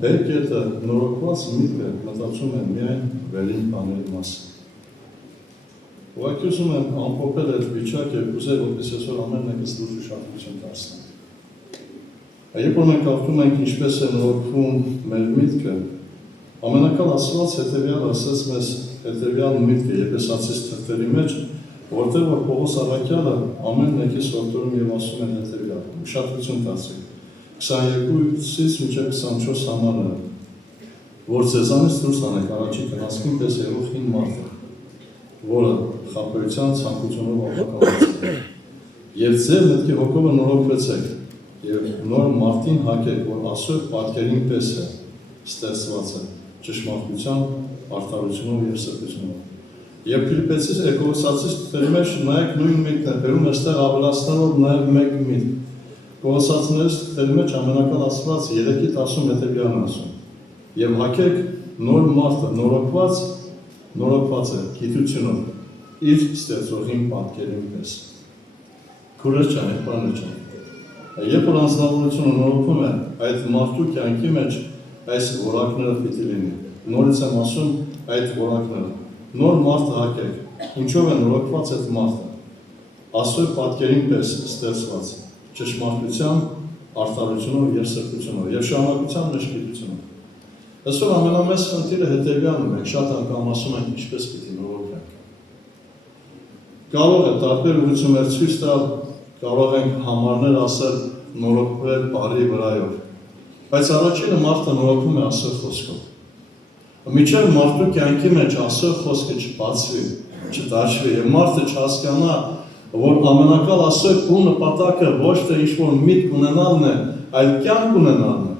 Բերկետը նորոգված միտքը մտածում եմ միայն վերին բաների մասին։ Ուղղակի ուզում եմ ամփոփել այդ վիճակը, ուզել որպես այսօր ամեն մեկս լուրջ ուշադրություն դարձնել։ Երբ որ մենք կարդում ենք ինչպես է նորոգվում մեր միտքը, ամենակալ Աստված հետևյալ ասեց մեզ հետևյալ միտքը Եփեսացիս թղթերի մեջ, որտեղ որ Պողոս Առաքյալը ամեն մեկի սորտորում եւ ասում են հետևյալ, ուշադրություն դարձրեք։ 22-ից մինչև 24 համարը, որ ձեզանից դուրս անեք առաջի կնասկին պես եղող հին մարդը, որը խաբերության ցանկությունով ապականացել է, եւ ձեր մտքի հոգովը նորոգվեցեք, եւ նոր մարդին հակեք, որ ասոր պատկերին պես է ստեղծված է, ճշմարտության, արդարությունով եւ սրբությունով։ Եվ Փիլիպպեցիս Կողոսացիս թղթերի մեջ նայեք նույն միտքն է բերում այստեղ ավելացնելով նաև մեկ միտք։ Կողոսացիների թղթերի մեջ ամենակալ Աստված 3:10 հետևյալն ասում. Եվ հագեք նոր մարդը նորոգված է գիտությունով իր ստեղծողին պատկերին պես։ Քուրեր չան, եղբայրներ չան։ Երբ որ անձնավորությունը նորոգվում է, այդ մարդու կյանքի մեջ այս որակները պիտի լինի։ Նորից եմ ասում այդ որակները։ Նոր մարդը հագեք, ինչով է նորոգված այդ մարդը։ Աստծո պատկերին պես ստեղծված, ճշմարտության, արդարությունով եւ սրբությունով եւ շահամակության մեջ գիտությունով։ Այսօր ամենամեծ խնդիրը հետևյալն է, մենք շատ անգամ ասում ենք ինչպես պիտի նորոգենք։ Կարող է տարբեր ուղղություններ ցույց տալ, կարող ենք համարներ ասել նորոգվել բարի վրայով։ Բայց առաջինը մարդը նորոգվում է Աստծո խոսքով։ Մինչև մարդու կյանքի մեջ Աստծո խոսքը չբացվի, չդաշվի, եւ մարդը չհասկանա, որ ամենակալ Աստծո բուն նպատակը ոչ թե ինչ-որ միտք ունենալն է, այլ կյանք ունենալն է,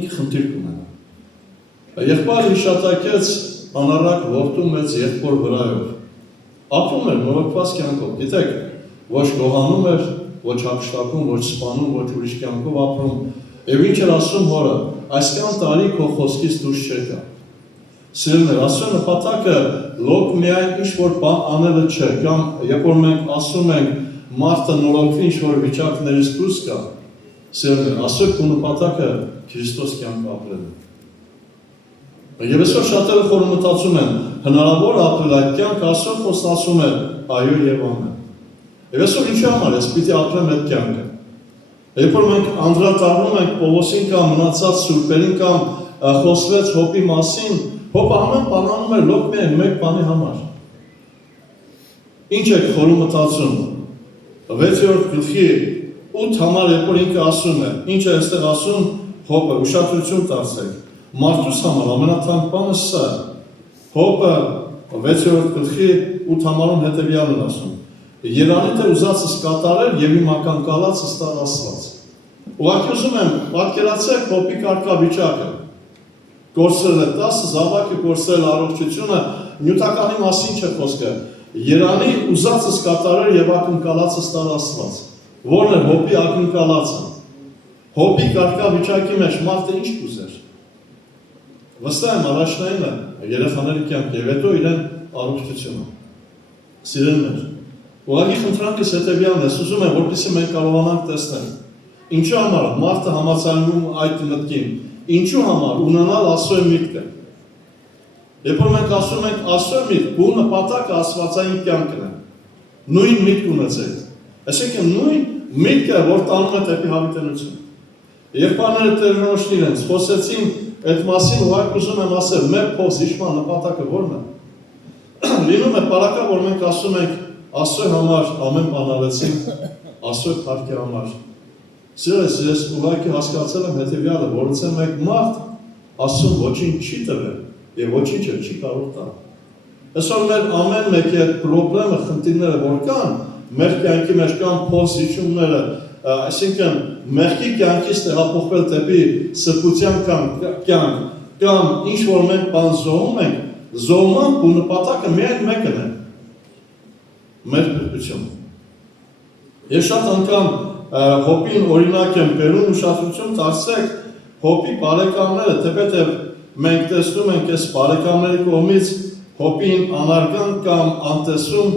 ինքը խնդիր կունենա։ Եղբայրը հիշատակեց անառակ որդու մեծ եղբոր վրայով։ Ապրում էր նորոգված կյանքով, գիտեք, ոչ գողանում էր, ոչ հափշտակում, ոչ սպանում, ոչ ուրիշ կյանքով ապրում։ Եվ ինչ էր ասում հորը, այսքան տարի քո խոսքից դուրս չեկա։ Սիրելիներ, Աստծո նպատակը լոկ միայն ինչ-որ բան անելը չէ, կամ երբ որ մենք ասում ենք մարդը նորոգվի ինչ-որ վիճակներից դուրս գա, սիրելիներ, Աստծո նպատակը Քրիստոս կյանք ապրելն է։ Եվ այսօր շատերը խորհրդատում են, հնարավոր ապրել այդ կյանք, Աստծո խոսքն ասում է այո եւ ամեն։ Եվ այսօր ինչի համար ես պիտի ապրեմ այդ կյանքը։ Երբ որ մենք անդրադառնում ենք Պողոսին կամ մնացած սուրբերին կամ խոսվեց Հոբի մասին, Հոբը ամեն բան անում էր լոկ միայն մեկ բանի համար։ Ինչ եք խորհրդատում։ 6-րդ գլխի 8 համար երբ որ ինքը ասում է, ինչ է այստեղ ասում Հոբը, ուշադրություն դարձեք։ Մարդուս համար ամենաթանկ բանը սա է։ Հոբը 6-րդ գլխի 8 համարում հետևյալն ասում. Երանի թե ուզածս կատարել եւ իմ ակնկալածս տալ Աստված։ Ուղղակի ուզում եմ պատկերացրեք Հոբի կարգավիճակը։ Գործել է 10 զավակը, գործել առողջությունը, նյութականի մասին չէ խոսքը։ Երանի ուզածս կատարել եւ ակնկալածս տալ Աստված։ Որն է Հոբի ակնկալածը։ Հոբի կարգավիճակի մեջ մարդը ինչ կուզեր։ Վստահ եմ առաջնայինը երեխաների կյանք եւ հետո իրեն առողջությունը։ Սիրելիներ, ուղղակի խնդրանքս հետևյալն է, ուզում եմ որպեսզի մենք կարողանանք տեսնել։ Ինչու համար մարդը համաձայնում այդ մտքին, ինչու համար ունենալ Աստծո միտքը։ Երբ որ մենք ասում ենք Աստծո միտք, բու նպատակը աստվածային կյանքն է։ Նույն միտք ունեցեք։ Այսինքն նույն միտքը, որ տանում է դեպի հավիտենություն։ Եղբայրները տերնոշն իրենց խոսեցին այդ մասին, ուղղակի ուզում եմ ասել, մեր փոխզիջման նպատակը ո՞րն է։ Լինում է պարակա, որ մենք ասում ենք Աստծո համար ամեն բան արեցինք, Աստծո փառքի համար։ Սիրելիս, ես ուղղակի հասկացել եմ հետևյալը, որից է մեկ մարդ Աստծուն ոչինչ չի տվել եւ ոչինչ չի կարող տալ։ Այսօր մեր ամեն մեկի այդ խնդիրները, խնդիրները որ կան, մեր կյանքի մեջ կան փոխզիջումները, այսինքն մեղքի կյանքից տեղափոխվել դեպի սրբության կյանք, կամ ինչ որ մենք բան զոհում ենք, զոհման ու նպատակը միայն մեկն է։ Մեր փրկությունը։ Ես շատ անգամ Հոբին օրինակ եմ բերում, ուշադրություն դարձրեք Հոբի բարեկամները, թեպետ մենք տեսնում ենք այս բարեկամների կողմից Հոբին անարգան կամ անտեսում,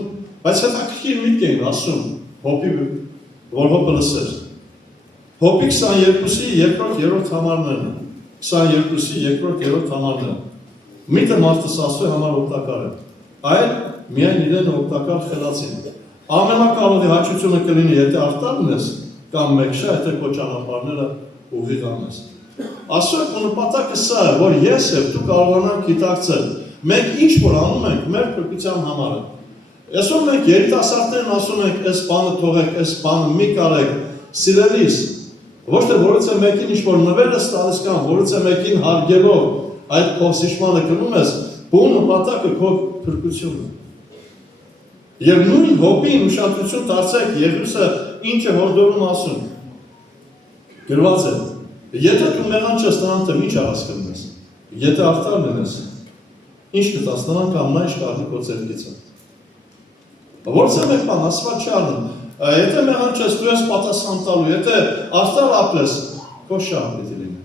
բայց հետաքրքիր միտք էին ասում Հոբի, որ Հոբը լսեր։ Հոբի 22-ի երկրորդ համարներն են, 22-ի երկրորդ համարները։ Միտը մարդս Աստծո համար օգտակար է, այլ միայն իրեն օգտակար խելացին։ Ամենակարողի հաճությունը կլինի, եթե արդար ունես, կամ մեկշա, եթե քո ճանապարհները ուղիղ անես։ Աստծո նպատակը սա է, որ ես եւ դու կարողանանք գիտակցել։ Մենք ինչ որ անում ենք մեր փրկության համար։ Այսօր մենք երիտասարդներն ասում ենք, այս բանը թողեք, այս բանը մի կարեք, սիրելիս, ոչ թե որից է մեկին ինչ որ նվեր ես տալիս կամ որից է մեկին հարգելով այդ փոխզիջմանը գնում ես, բուն նպատակը քո փրկությունն է։ Եվ նույն Հոբին ուշադրություն դարձեք Եղուսը ինչ է հորդորում ասում։ Գրված է. Եթե դու մեղան չես նրան թե ինչ հասկնես, եթե արդար լինես, Ինչ կտաս նրան կամ նա ինչ կարդի քո ձեռքիցը։ Որց է մեկ բան ասված չառնում։ Եթե մեղանչես դու ես պատասխան տալու, եթե արդար ապրես, քո շահ պիտի լինի։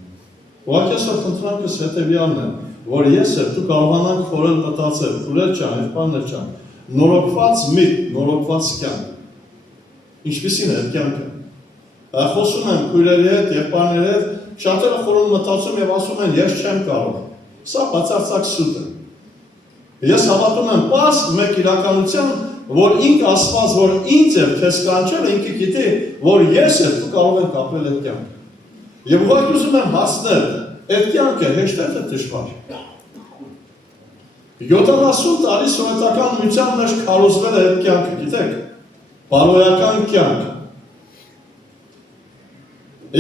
Ուղղակի այսօր խնդրանքս հետևյալն է, որ ես եւ դու կարողանանք խորել մտածել, քուրել չան, եւ բաներ չան։ Նորոգված միտք, նորոգված կյանք։ Ինչպիսին է այդ կյանքը։ Խոսում եմ քույրերի հետ եւ բաների հետ, շատերը խորում մտածում եւ ասում են ես չեմ կարող։ Սա բացարձակ սուտ է։ Ես հավատում եմ պարզ մեկ իրականության, որ ինք ասված, որ ինձ է քեզ կանչել, ինքը գիտի, որ ես եմ դու կարող ես ապրել այդ կյանքը։ Եվ ուղղակի ուզում եմ հասնել, այդ կյանքը հեշտ է թե դժվար։ 70 տարի սովետական միության մեջ քարոզվել է այդ կյանքը, գիտեք, բարոյական կյանք։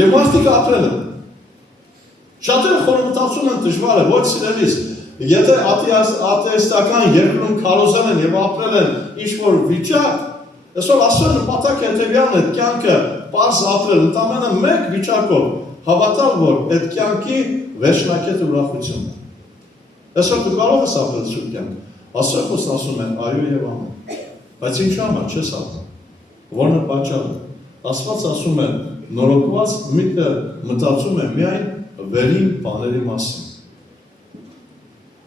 Եվ մարդիկ ապրել են։ Շատերը խորհրդածում են դժվար է, ոչ սիրելիս, եթե աթեիստական երկրում քարոզել են եւ ապրել են ինչ-որ վիճակ, այսօր ասում նպատակ հետեւյալն է կյանքը պարզ ապրել, ընդամենը մեկ վիճակով հավատալ, որ այդ կյանքի վերջնակետը ուրախությունն է։ Այսօր դու կարող ես ապրել սուրբ կյանք, Աստծո ասում են այո եւ ամեն, բայց ինչ համար չես ապրում, որն է պատճառը։ Աստված ասում է նորոգված միտքը մտածում է միայն վերին բաների մասին։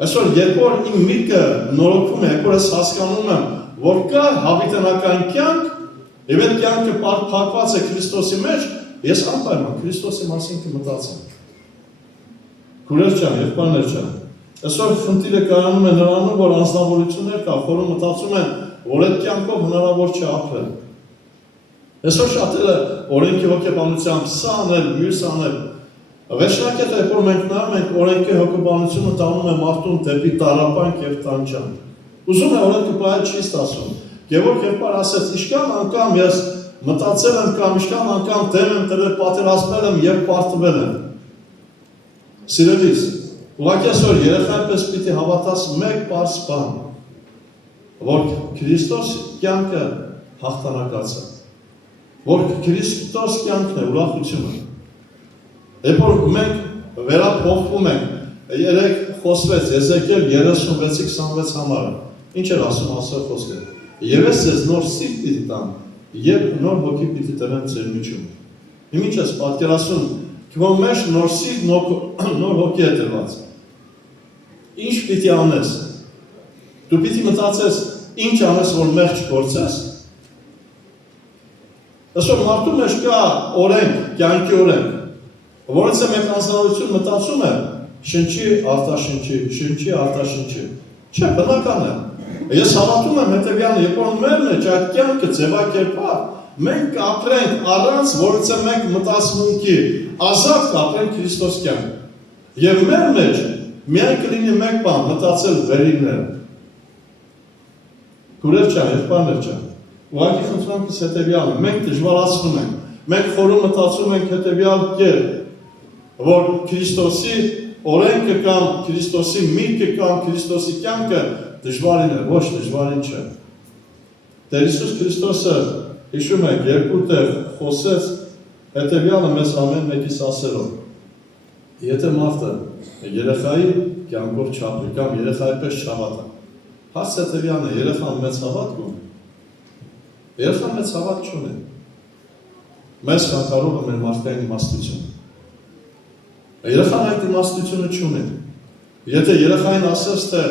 Այսօր երբ որ իմ միտքը նորոգվում է, երբ որ ես հասկանում եմ, որ կա հավիտենական կյանք, եւ այդ կյանքը փակված է Քրիստոսի մեջ, ես անպայման Քրիստոսի մասին կմտածեմ։ Քուրեր ջան, եւ բաներ ջան։ Այսօր խնդիրը կայանում է նրանում, որ անձնավորություններ կա, որոնք մտածում են, որ այդ կյանքով հնարավոր չէ ապրել։ Այսօր շատերը օրենքի հոգեբանությամբ սա անել, մյուս անել։ Վերջնակետը, երբ որ մենք նայում ենք, օրենքի հոգեբանությունը տանում է մարդուն դեպի տառապանք եւ տանջանք։ Ուզում է օրենքը բայ չի ստացվում։ Գևորգ Եփար ասեց, իշքան անգամ ես մտածել եմ կամ իշքան անգամ դեմ եմ դրել, պատերազմել եմ եւ պարտվել եմ։ Սիրելիս, ուղղակի այսօր երեխայպես պիտի հավատաս մեկ բարձ բան, որ Քրիստոս կյանքը հաղթանակած է, որ Քրիստոս կյանքն է ուրախությունը։ Երբ որ մենք վերափոխվում ենք, երեք խոսվեց Եզեկիել 36:26 համարը, ինչ էր ասում Աստծո խոսքը։ Եվ ես ձեզ նոր սիրտ պիտի տամ, եւ նոր հոգի պիտի տնեմ ձեր միջում։ Հիմա ինչ ես պատկերացնում, քո մեջ նոր սիրտ, նոր հոգի է տրված։ Ինչ պիտի անես։ Դու պիտի մտածես, ինչ անես, որ մեղ չգործես։ Այսօր մարդու մեջ կա օրենք, կյանքի օրենք, որից է մեկ անձնավորություն մտածում է շնչի, արտաշնչի։ Չէ, բնական է։ Ես հավատում եմ հետևյալը, երբ որ մեր մեջ այդ կյանքը ձևակերպա, մենք կապրենք առանց որից է մեկ մտածմունքի, ազատ կապրենք Քրիստոս կյանք։ Եվ մեր մեջ միայն կլինի մեկ բան, մտածել վերինները։ Քուրեր ջան, եղբայրներ ջան, ուղղակի խնդրանքս հետևյալն է, մենք դժվարացնում ենք, մենք խորում մտածում ենք հետևյալ կերպ, որ Քրիստոսի օրենքը կամ Քրիստոսի միտքը կամ Քրիստոսի կյանքը դժվարին է, ոչ դժվարին չէ։ Տեր Հիսուս Քրիստոսը հիշում եք երկու տեղ խոսեց հետևյալը մեզ ամեն մեկիս ասելով. Եթե մարդը երեխայի կյանքով չապրի կամ երեխայի պես չհավատա, հարց հետևյալն է, երեխան մեծ հավատք ունի։ Երեխան մեծ հավատք չունի։ Մեզ խանգարում է մեր մարդկային իմաստությունը։ Երեխան այդ իմաստությունը չունի։ Եթե երեխային ասես, թե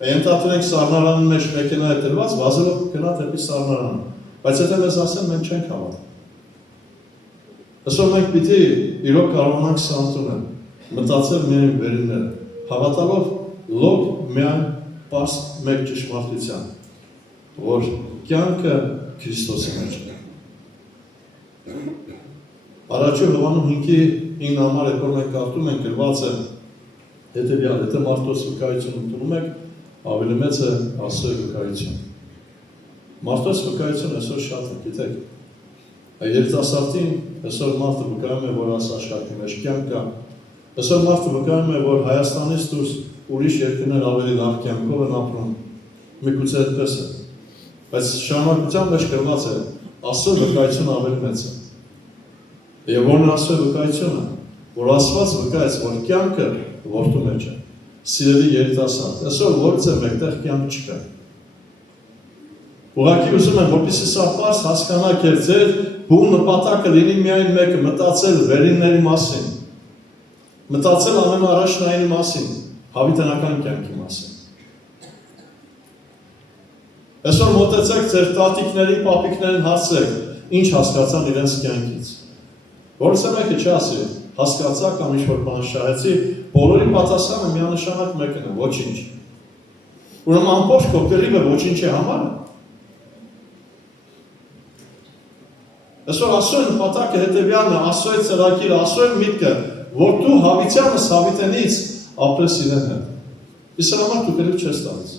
ենթադրենք սառնարանի մեջ մեքենա է դրված, վազելով գնա դեպի սառնարան, բայց եթե մեզ ասեն, մենք չենք հավատում։ Այսօր մենք պիտի իրոք կարողանանք սա ընդունել, մտածել միայն վերինները, հավատալով լոկ միայն պարզ մեկ ճշմարտության, որ կյանքը Քրիստոսի մեջ է։ Առաջի Հովհաննես 5:9 համար երբ որ մենք կարդում ենք գրված է հետևյալ, եթե մարդոս վկայություն ընդունում եք, ավելի մեծ է Աստծո վկայությունը։ Մարդոս վկայությունը այսօր շատ է, գիտեք։ Երիտասարդին այսօր մարդը վկայում է, որ այս աշխարհի մեջ կյանք կա։ Այսօր մարդը վկայում է, որ Հայաստանից դուրս ուրիշ երկրներ ավելի լավ կյանքով են ապրում։ Միգուցե այդպես է։ Բայց շարունակության մեջ գրված է Աստծո վկայությունը ավելի մեծ է։ Եվ որն Աստծո վկայությունը, որ Աստված վկայեց, որ կյանքը որդու մեջ է։ Սիրելի երիտասարդ, այսօր որից է մեկտեղ կյանք չկա։ Ուղղակի ուզում եմ, որպեսզի սա պարզ հասկանաք եւ ձեր բուն նպատակը լինի միայն մեկը՝ մտածել վերինների մասին, մտածել ամենաառաջնայինի մասին, հավիտենական կյանքի մասին։ Այսօր մոտեցեք ձեր տատիկների, պապիկներին հարցրեք, ինչ հասկացան իրենց կյանքից։ Որից է մեկը չասի, հասկացա կամ ինչ-որ բան շահեցի, բոլորի պատասխանը միանշանակ մեկն է, ոչինչ։ Ուրեմն ամբողջ քո կռիվը ոչինչի համար է։ Այսօր Աստծո նպատակը հետևյալն է, Աստծո ծրագիրը, Աստծո միտքը, որ դու հավիտյանս հավիտենից ապրես իրեն հետ։ Իսկ համար դու կռիվ չես տալիս։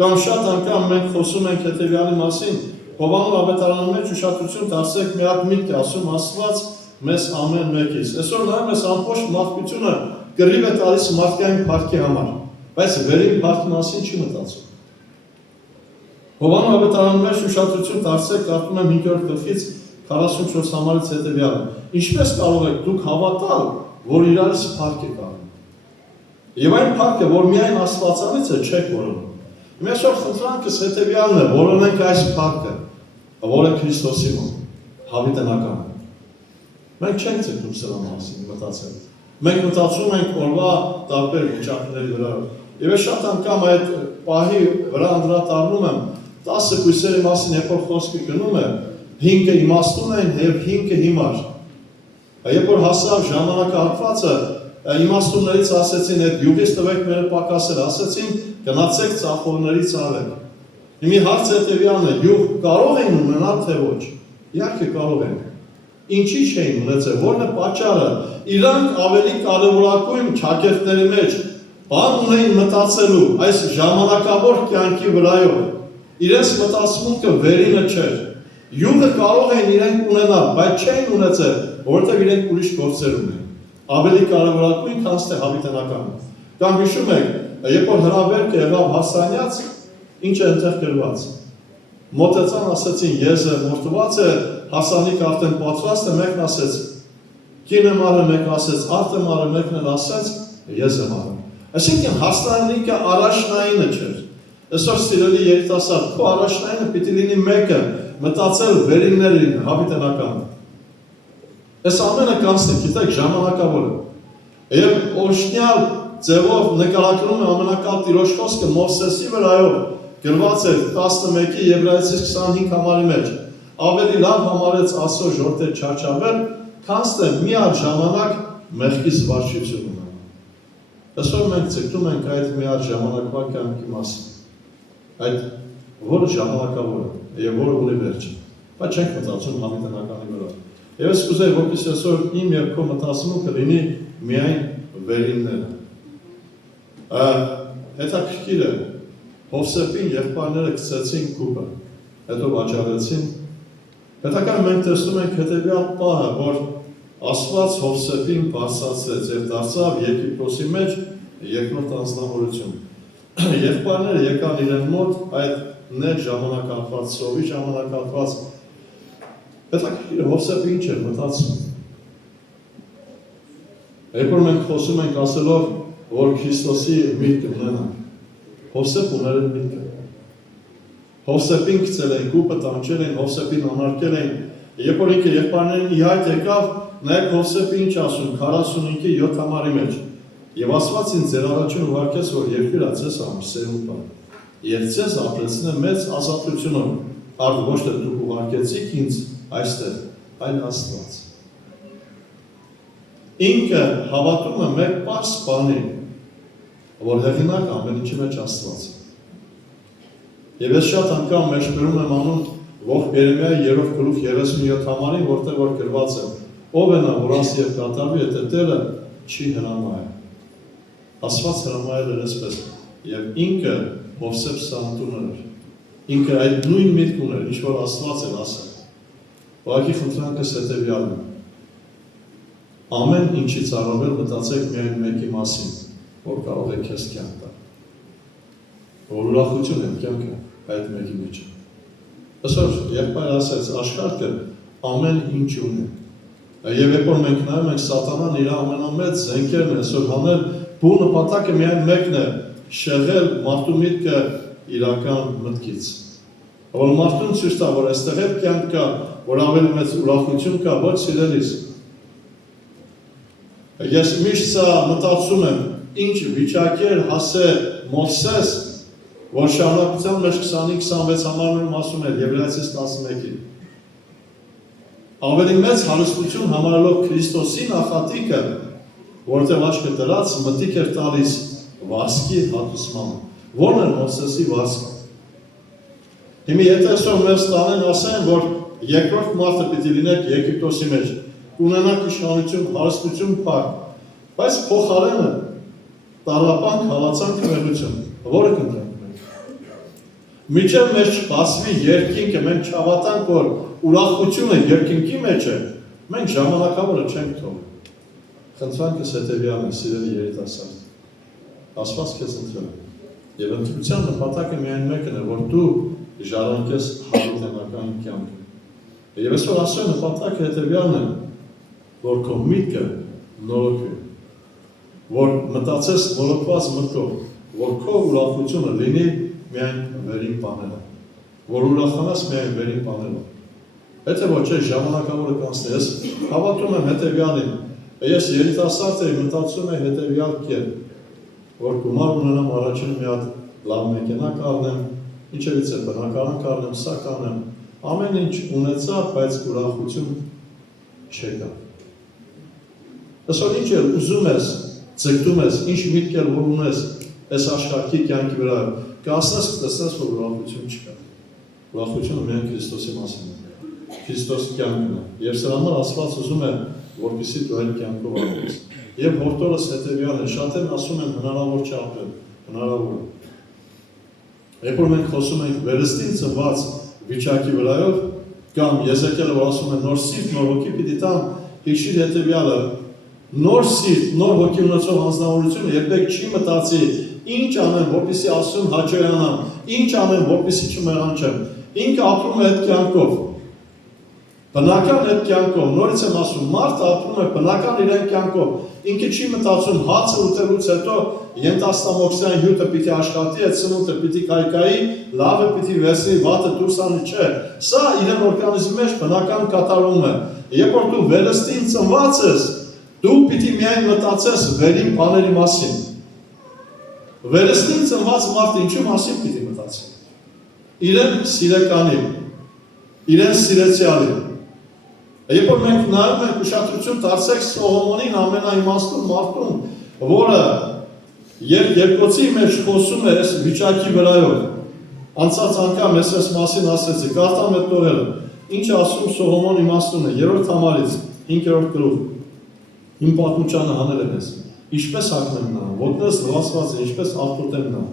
Կամ շատ անգամ մենք խոսում ենք հետևյալի մասին, Հովանու ավետարանի մեջ ուշադրություն դարձրեք մի հատ միտք է ասում Աստված մեզ ամեն մեկից։ Այսօր նայում ես ամբողջ մարդկությունը կռիվ է տալիս մարդկային փառքի համար, բայց վերին փառքի մասին չի մտածում։ Հովանու ավետարանի մեջ ուշադրություն դարձրեք, կարդում եմ 5-րդ գլխից 44 համարից հետևյալը։ Ինչպես կարող եք դուք հավատալ, որ իրարից փառք է կանում։ Եվ այն փառքը, որ միայն Աստվածանից է, չեք որոնում։ Իմ այսօր խնդրանքս հետևյալն է, որոնենք այս փառքը, որը Քրիստոսի մոտ, հավիտենական է։ Մենք չենք ցկում սրա մասին մտածել։ Մենք մտածում ենք օրվա տարբեր վիճակների վրա։ Եվ ես շատ անգամ այդ պահի վրա անդրադառնում եմ 10 կույսերի մասին, երբ որ խոսքը գնում է, 5-ը իմաստուն են եւ 5-ը հիմար։ Երբ որ հասավ ժամանակահատվածը, իմաստուններից ասեցին, այդ յուղից տվեք մեր պակասել, ասեցին, գնացեք ծախողներից արեք։ Մի հարց հետևյալն է, յուղ կարող են ունենալ թե ոչ։ Իհարկե կարող են։ Ինչի չէին ունեցել, որն է պատճառը։ Իրանք ավելի կարևորագույն ճակերտների մեջ բան ունեին մտածելու այս ժամանակավոր կյանքի վրայով։ Իրենց մտածմունքը վերինը չէր։ Յուղը կարող են իրենք ունենալ, բայց չէին ունեցել, որովհետև իրենք ուրիշ գործեր ունեն։ Ավելի կարևորագույն, քան թե հավիտենական։ Կամ հիշում եք, երբ որ հրավերքը եղավ Հասանյաց, ինչ է այնտեղ գրված։ Մոտեցան, ասեցին, եզը մորթված է, Հասանիկը արդեն պատրաստ է, մեկն ասեց, կինը մարը, մեկն ասեց, արտը մարը, մեկն էլ ասեց, եզը մարը։ Այսինքն Հասանիկը առաջնայինը չէր։ Այսօր սիրելի երիտասարդ, քո առաջնայինը պիտի լինի մեկը, մտածել վերիններին հավիտենական։ Այս ամենը կանցնի, գիտեք, ժամանակավոր է։ Եվ օրհնյալ ձևով նկարագրում է ամենակալ Տիրոջ խոսքը Մովսեսի վրայով գրված է 11-ի Եբրայեցիս 25 համարի մեջ։ Ավելի լավ համարեց Աստծո ժողովրդի չարչարվել, քան թե միակ ժամանակ մեղքի զվարճություն ունենալ։ Այսօր մենք ցկտում ենք այդ միակ ժամանակվա կյանքի մասին։ Այդ որը ժամանակավոր է եւ որը ունի վերջ։ Բայց չենք մտածում հավիտենականի վրա։ Եվ ես կուզեի, որպեսզի այսօր իմ եւ քո մտածմունքը լինի միայն վերինները։ Հետաքրքիր է, Հովսեփին եղբայրները գցեցին կուպը, հետո վաճառեցին։ Հետաքրքիր մենք տեսնում ենք հետեւյալ պահը, որ Աստված Հովսեփին բարձրացրեց եւ դարձավ Եգիպտոսի մեջ երկրորդ անձնավորություն։ Եղբայրները եկան իրեն մոտ այդ ներ ժամանակահատված, սովի ժամանակահատված։ Հետաքրքիր է, Հովսեփը ինչ էր մտածում։ Երբ որ մենք խոսում ենք ասելով, որ Քրիստոսի միտքը ունենանք, Հովսեփ ուներ այդ միտքը։ Հովսեփին գցել են կուպը, տանջել են, Հովսեփին անարգել են։ Երբ որ ինքը եղբայրներին ի հայտ եկավ, նայեք Հովսեփը ինչ ասում 45-ի 7 համարի մեջ։ Եվ Աստված ինձ ձեր առաջին ուղարկեց, որ երկիր ածես համար սերունդ բան։ Եվ ձեզ ապրեցնե մեծ ազատությունով։ Արդ ոչ թե դուք ուղարկեցիք ինձ այստեղ, այլ Աստված։ Ինքը հավատում է մեկ պարզ բանի, որ հեղինակ ամեն ինչի մեջ Աստված է։ Եվ ես շատ անգամ մեջբերում եմ անում ողջ Երեմիայի 3-րդ գլուխ 37 համարին, որտեղ որ գրված է. ով է նա, որ ասի եւ կատարվի, եթե Տերը չի հրամայել։ Աստված հրամայել էր այսպես, եւ ինքը Հովսեփ Սանտուներ էր։ Ինքը այդ նույն միտք ուներ, ինչ որ Աստված էր ասել։ Ուղղակի խնդրանքս հետեւյալն է։ Ամեն ինչից առավել մտածեք միայն մեկի մասին, որ կարող է քեզ կյանք տալ։ Որ ուրախություն է կյանքը այդ մեկի մեջ։ Այսօր եղբայր ասեց, աշխարհը ամեն ինչ ունի։ Եվ երբ որ մենք նայում ենք Սատանան իր ամենամեծ զենքերն այսօր հանել բու նպատակը միայն մեկն է, շեղել մարդու միտքը իրական մտքից։ Որ մարդուն ցույց տա, որ այստեղ էլ կյանք կա, որ ավելի մեծ ուրախություն կա, ոչ սիրելիս։ Ես միշտ սա մտածում եմ, ինչ վիճակեր հասե Մովսես, որ շարունակության մեջ 25-26 համարում ասում էր Եբրայեցիս 11-ին։ Ավելի մեծ հարստություն համարելով Քրիստոսի նախատիկը, որտեղ աչքը դրած մտիկ էր տալիս վասկի հատուցմանը։ Որն էր Մովսեսի վասկը։ Հիմա եթե այսօր մեզ տանեն ասեն, որ երկրորդ մարդը պիտի լինեք Եգիպտոսի մեջ, կունենաք իշխանություն, հարստություն, փառք, բայց փոխարենը տառապանք, հալածանք, մեղություն, որը կընտրենք մենք։ Մինչև մեջ չբացվի երկինքը, մենք չհավատանք, որ ուրախությունը երկինքի մեջ է, մենք ժամանակավորը չենք թողնում։ Խնդրանքս հետևյալն է, սիրելի երիտասարդ, Աստված քեզ ընտրել է, եւ ընտրության նպատակը միայն մեկն է, որ դու ժառանգես հավիտենական կյանքը։ Եվ այսօր ասում նպատակը հետևյալն է, որ քո միտքը նորոգվի, որ մտածես նորոգված մտքով, որ քո ուրախությունը լինի միայն վերին բաներով, որ ուրախանաս միայն վերին բաներով։ Եթե ոչ է ժամանակավորը կանցնի, ես հավատում եմ հետևյալին, ես երիտասարդ եմ, մտածում եմ հետևյալ կերպ, որ գումար ունենամ առաջին մի հատ լավ մեքենա կառնեմ, ինչևից է բնակարան կառնեմ, սա կանեմ, ամեն ինչ ունեցա, բայց ուրախություն չեկա։ Այսօր ինչ էլ ուզում ես, ձգտում ես, ինչ միտք էլ որ ունես, այս աշխարհի կյանքի վրա, կասնես, կտեսնես, որ ուրախություն չկա։ Ուրախությունը միայն Քրիստոսի մասին է։ Քրիստոս կյանքն է։ Եվ սրա համար Աստված ուզում է, որպեսզի դու այդ կյանքով ապրես։ Եվ հորդորս հետևյալն է, շատերն ասում են հնարավոր չէ ապրել, հնարավոր է։ Երբ որ մենք խոսում ենք վերստին ծնված վիճակի վրայով, կամ Եզեկիելը որ ասում է նոր սիրտ, նոր հոգի պիտի տամ, հիշիր հետևյալը, նոր սիրտ, նոր հոգի ունեցող անձնավորությունը երբեք չի մտածի, ինչ անեմ, որպեսզի Աստծուն հաճոյանամ, ինչ անեմ, որպեսզի չմեղանչեմ։ Ինքը ապրում է այդ կյանքով։ Բնական այդ կյանքով, նորից եմ ասում, մարդը ապրում է բնական իրեն կյանքով, ինքը չի մտածում հացը ուտելուց հետո ենթաստամոքսյան հյութը պիտի աշխատի, այդ սնունդը պիտի կայկայի, լավը պիտի վերցնի, վատը դուրս անի, չէ։ Սա իրեն օրգանիզմի մեջ բնական կատարում է։ Երբ որ դու վերստին ծնված ես, դու պիտի միայն մտածես վերին բաների մասին։ Վերստին ծնված մարդը ինչու մասին պիտի մտածի։ Իրեն սիրեկանի, իրեն սիրեցյալի։ Երբ որ մենք նայում ենք ուշադրություն դարձեք Սողոմոնին ամենաիմաստուն մարդուն, որը երկոցի մեջ խոսում է այս վիճակի վրայով, անցած անգամ ես այս մասին ասեցի, կարդամ այդ տողերը, ինչ ասում Սողոմոն իմաստուն է, 3-րդ համարից, 5-րդ գլուխ, իմ պատմուճանը հանել եմ ես, ինչպես հագնեմ նա, ոտներս լվացված է, ինչպես աղբոտեմ նա,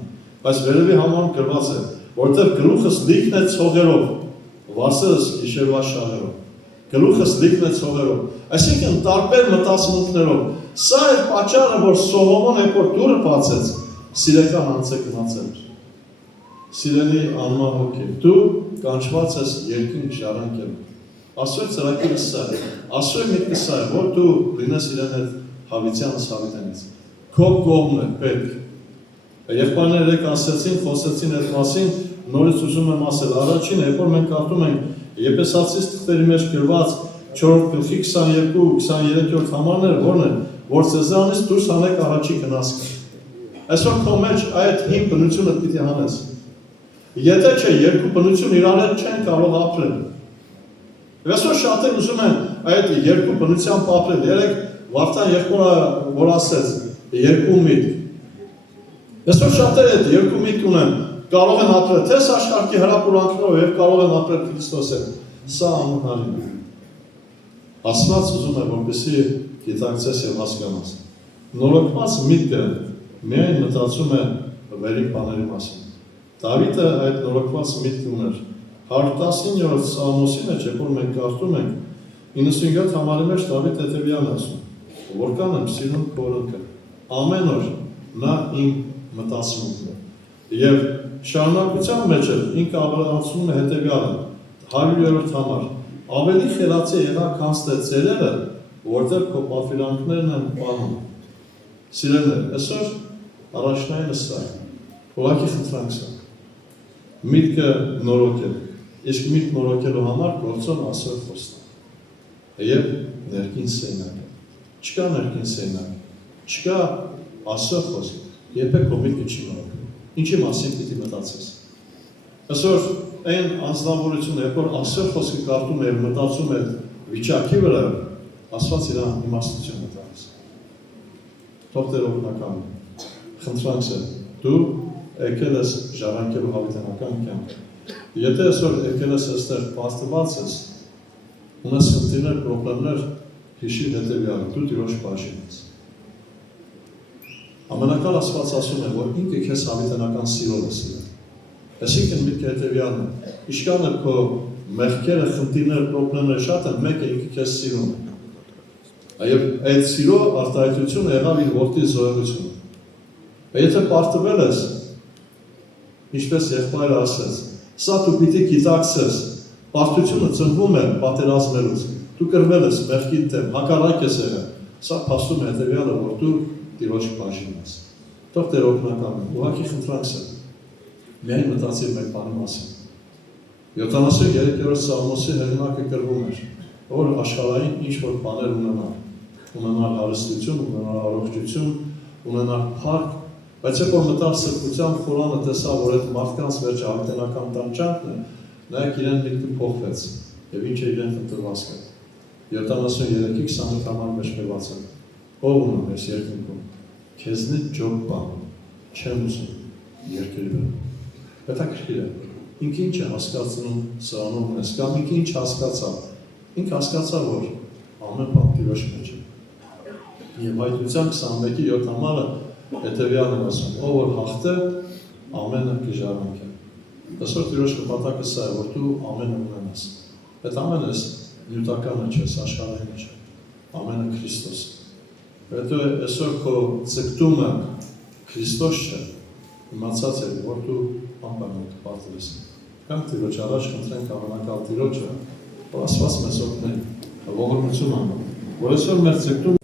բայց վերևի համարում գրված է, որտեղ գլուխս լիքն է ցողերով, վասերս գիշերվա շահերով, գլուխս լիքն է ցողերով, այսինքն տարբեր մտածմունքներով, սա էր պատճառը, որ Սողոմոն երբ որ դուռը բացեց, սիրեկան անձը գնացել էր, սիրելի անմահ հոգի, դու կանչված ես երկինք ժառանգելու, Աստծո ծրագիրը սա է, Աստծո միտքը սա է, որ դու լինես իրեն հետ հավիտյանս հավիտենից, քո կողմն է պետք, եղբայրները երեք ասեցին, խոսեցին այդ մասին, նորից ուզում եմ ասել, առաջին, երբ որ մենք կարդում ենք Եփեսացիս թղթերի մեջ գրված 4-րդ գլխի 22-23-րդ համարները, որն է, որ Սեզանից դուրս հանեք առաջի գնացքը։ Այսօր քո մեջ այդ հին բնությունը պիտի հանես։ Եթե չէ, երկու բնություն իրար հետ չեն կարող ապրել։ Այսօր շատեր ուզում են այդ երկու բնությամբ ապրել։ Երեք Վարդան եղբորը որ ասեց, երկու միտք։ Այսօր շատերը այդ երկու միտք ունեն, կարող են ապրել թե աշխարհի հրապուրանքներով եւ կարող են ապրել Քրիստոս հետ։ Սա անհնարին է։ Աստված ուզում է, որպեսզի գիտակցես եւ հասկանաս։ Նորոգված միտքը միայն մտածում է վերին բաների մասին։ Դավիթը այդ նորոգված միտք ուներ։ 119-րդ Սաղմոսի մեջ, երբ որ մենք կարդում ենք, 97 համարի մեջ Դավիթ հետևյալն ասում. Որքան եմ սիրում քո օրենքը, ամեն օր նա իմ մտածմունքն է։ Եվ շարունակության մեջ ինքը ավելացնում է հետևյալը 100-րդ համար ավելի խելացի եղա քան ստե ծերերը, որտեղ քո պատվիրանքներն են պահում։ Սիրելիներ, այսօր առաջնայինը սա է, ուղղակի խնդրանք սա, միտքը նորոգել, իսկ միտք նորոգելու համար գործոն Աստծո խոստան, եւ ներքին սենյակը, չկա ներքին սենյակ, չկա Աստծո խոսք, երբեք քո միտքը չի նորոգել, ինչի մասին պիտի մտածես, այսօր այն անձնավորությունը, երբ որ Աստծո խոսքը կարդում է, մտածում է վիճակի վրա, Աստված իր իմաստություն է տալիս, թող Տեր օգնական, խնդրանքս է, դու եկել ես ժառանգելու հավիտենական կյանք, եթե այսօր եկել ես այստեղ պաստված ես, ունես խնդիրներ, պրոբլեմներ, հիշիր հետևյալը, դու Տիրոջ բաժին ես։ Ամենակալ Աստված ասում է, որ ինքը քեզ հավիտենական սիրով է սիրել։ Այսինքն միտքը հետևյալն է, ինչքան է քո մեղքերը, խնդիրները, պրոբլեմները շատ են, մեկը ինքը քեզ սիրում է։ Եվ այդ սիրո արտահայտությունը եղավ իր որդի զոհեղությունը։ Եթե պարտվել ես, ինչպես եղբայրը ասեց, սա դու պիտի գիտակցես, պարտությունը ծնվում է պատերազմելուց, դու կրվել ես մեղքի դեմ, հակառակ ես եղել, սա փաստում է հետևյալը, որ դու Տիրոջ բաժին ես։ Թող Տեր օգնական է, ուղղակի խնդրանքս է, միայն մտածիր մեկ բանի մասին։ 73-րդ Սաղմոսի հեղինակը գրվում էր, որ աշխարհային ինչ-որ բաներ ունենալ հարստություն, ունենալ առողջություն, ունենալ փառք, բայց երբ որ մտավ սրբության խորանը տեսավ, որ այդ մարդկանց վերջ հավիտենական տանջանքն է, նայեք իրեն միտքը փոխվեց, եւ ինչ է իրեն խնդրվածքը։ 73-ի 28 համար մեջ գրված է. Ով ունեմ ես երկնքում, քեզնից ջոկ բան, չեմ ուզում երկրի վրա։ Հետաքրքիր է, ինքը ինչ է հասկացնում սրանում ունես, կամ ինքը ինչ հասկացավ, ինքը հասկացավ, որ ամեն բան Տիրոջ մեջ է։ Եվ Հայտնության 21-7 համարը հետևյալն է ասում, ով որ հաղթե, ամենը կժառանգի։ Այսօր Տիրոջ նպատակը սա է, որ դու ամենը ունենաս։ Այդ ամենը նյութականը չես, աշխարհային չէ, ամենը Քրիստոս։ Հետո այսօր քո ձգտումը Քրիստոս չէ, իմացած է, որ դու անպայման կպարտվես։ Կամ Տիրոջ առաջ խնդրենք ամենակալ Տիրոջը, որ Աստված մեզ օգնի, ողորմություն անում, որ այսօր մեր ձգտումը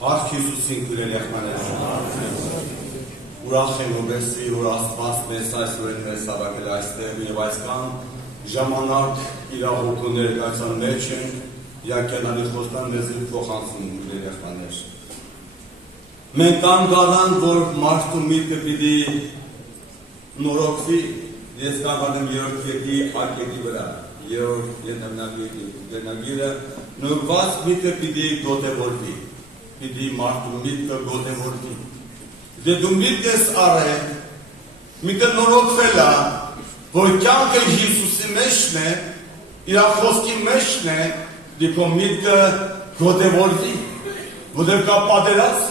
Հարկ Հիսուսին գրել եղմաներ։ Ուրախ եմ ուբեսի, որ աստված մեզ այսօր են մեզ սավակել այստեղ և այսքան ժամանակ իրաղորդու ներկայացան մեջ են յակենալի խոստան մեզ փոխանցում գրել եղմաներ։ Մենք կանգանանք, որ մարդու միտքը պիտի նորոգվի, ես կանգանեմ երրորդ կետի ակետի վրա, երրորդ ենթագիրը նորված միտքը պիտի գոտևորվի, պիտի մարդու միտքը գոտևորվի։ Դե դու միտք ես արել, միտքը նորոգվել է, որ կյանքը Հիսուսի մեջն է, իր խոսքի մեջն է, դիքո միտքը գոտևորվի, որտեղ կա պատերազմ,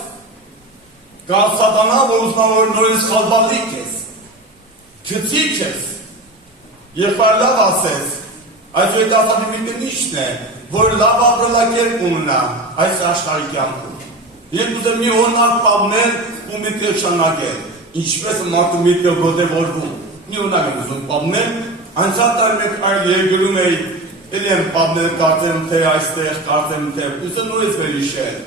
կա սատանա, որ ուզում որ նորից խալբալիկ ես, քծիկ ես, եղբայր լավ ասես, այս այդ ասատի միտքը նիշն է, որ լավ ապրելակերպ ունենա այս աշխարհի կյանքում։ Եվ ուզեմ մի օրինակ պահնել ու միտքը շարունակել, ինչպես մարդու միտքը գոտևորվում։ Մի օրինակ եմ ուզում պահնել, անցյալ տարի մեկ այլ երկրում էի, էլի եմ պահնել, կարծեմ թե այստեղ, կարծեմ թե, ուզեմ նորից վերհիշել։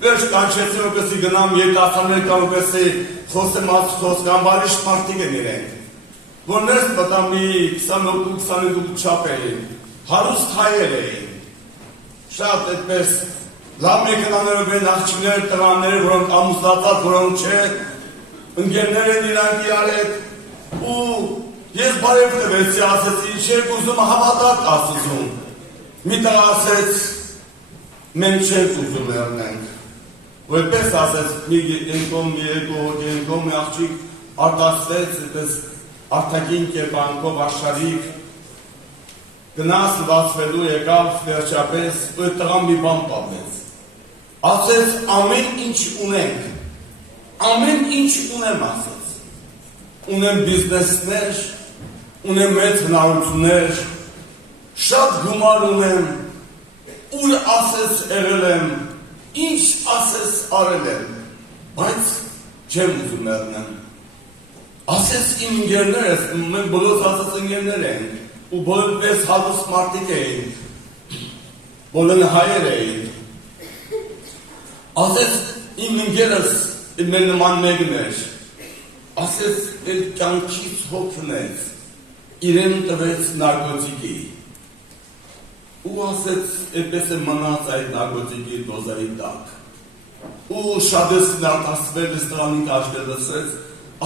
Վերջ կանչեցի որպեսզի գնամ երիտասարդներ կամ որպեսզի խոսեմ խոսքան բարիշ մարդիկ են իրենք։ Որ ներս մտամ մի 28-22 չափ էին, հարուստ հայեր էին, շատ այդպես լավ մեքենաներով են աղջիկներ, տղաներ, որոնք ամուսնացած, որոնք չէ, ընկերներ են իրանք իրար հետ, ու ես բարև տվեցի, ասեցի, չեք ուզում հավատակ ասում, մի տղա ասեց, մենք չենք ուզում եղնենք, որպես ասեց, մի ենքոմ, մի երկու, ենքոմ, մի աղջիկ արտասվեց, այդպես արտակին կերպանքով աշխարհիկ, գնաց լվացվելու եկավ վերջապես, ու այդ տղան մի բան պահվեց, ասեց ամեն ինչ ունենք, ամեն ինչ ունեմ ասեց, ունեմ բիզնեսներ, ունեմ մեծ հնարություններ, շատ գումար ունեմ, ուր ասեց եղել եմ, ինչ ասեց արել եմ, բայց չեմ ուզում եղնեմ, ասեց իմ ընկերներ, մենք բոլորս ասեց ընկերներ ենք, ու բոլորպես հարուստ մարդիկ էին, բոլորն հայեր էին, ասեց իմ ընկերս մեր նման մեկն էր, ասեց էլ կյանքից հոգնեց, իրեն տվեց նարգոտիկի, ու ասեց այդպես է մնաց այդ նարգոտիկի դոզայի տակ, ու շատեսն արտասվել ստրանիկ աշկերտսեց,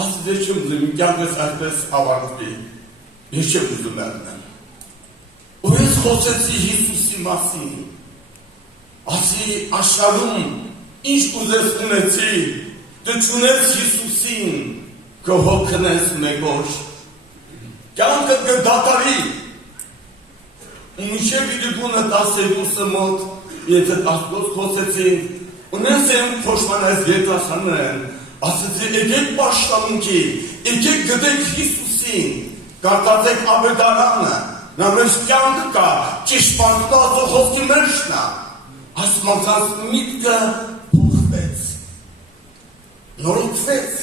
ասեց ես չեմ ուզում, իմ կյանքս այսպես ավարտվի, ես չեմ ուզում եղնեմ, ու ես խոսեցի Հիսուսի մասին, ասի աշխարհում ինչ ուզես ունեցի, դու չունես Հիսուսին, կհոգնես մեկ օր, կյանքդ կդատարի, ու մինչև իդիկունը 12-ը մոտ, եթե Աստծոց խոսեցին, ու նենց եմ փոշմանայս երիտասարդներ են, ասեցի եկեք պաշտամունքի, եկեք գտեք Հիսուսին, կարդացեք Ավետարանը, նա մեջ կյանք կա, ճիշտ Աստծո խոսքի մեջն է, այս մարդկանց միտքը փոխվեց, նորոգվեց,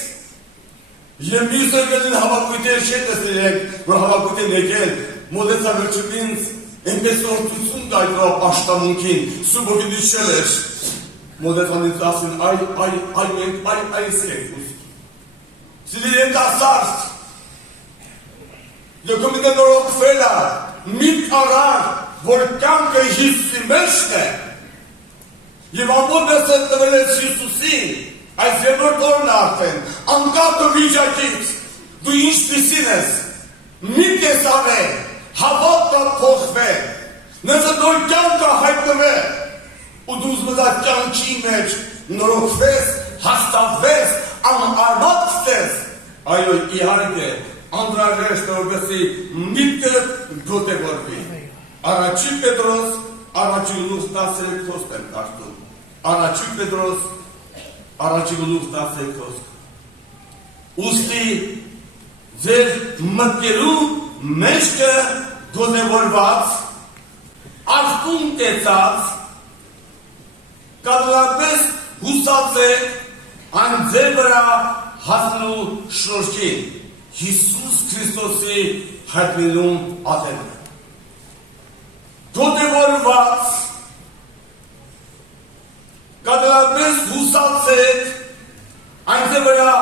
եւ մյուս եկելին հավաքույթեր չէ տեսնել եք, որ հավաքույթ են եկել, մոտեցա վերջինից այնպես օրդություն կայդրով պաշտամունքին, սուբոգի դիշել էր, մոտեցանից ասին, այ սեք ուզք, սիլի ենտասարդ, յոկոմիտը նորոգվել է, միտ արար, որ կյանքը Հիսուսի մեջն է, եւ ամբողջ դեսը տվել ես Հիսուսին, այս երրորդ օրն արդեն, անկապ վիճակից, դու ինչպիսին ես, միտ ես արել, հավատը փոխվել, նեզը նոր կյանքը հայտնվել, ու դու ուզում ես կյանքի մեջ նորոգվես, հաստատվես, անարմատվես, այո իհարկե, անդրաժեշտ որպեսզի միտքը գոտևորվի, առաջի Պետրոս, առաջի գլուխ 13 խոսք եմ կարդում, առաջի Պետրոս, առաջի գլուխ 13 խոսք, ուստի ձեր մտքերու մեջքը գոտևորված, արթուն տեսած, կատարապես հուսացեք այն ձեր վրա հասնելու շնորհքին, Հիսուս Քրիստոսի հայտնելուն ատեն։ Գոտևորված, կադրապես հուսացեք, այնտեղ վրա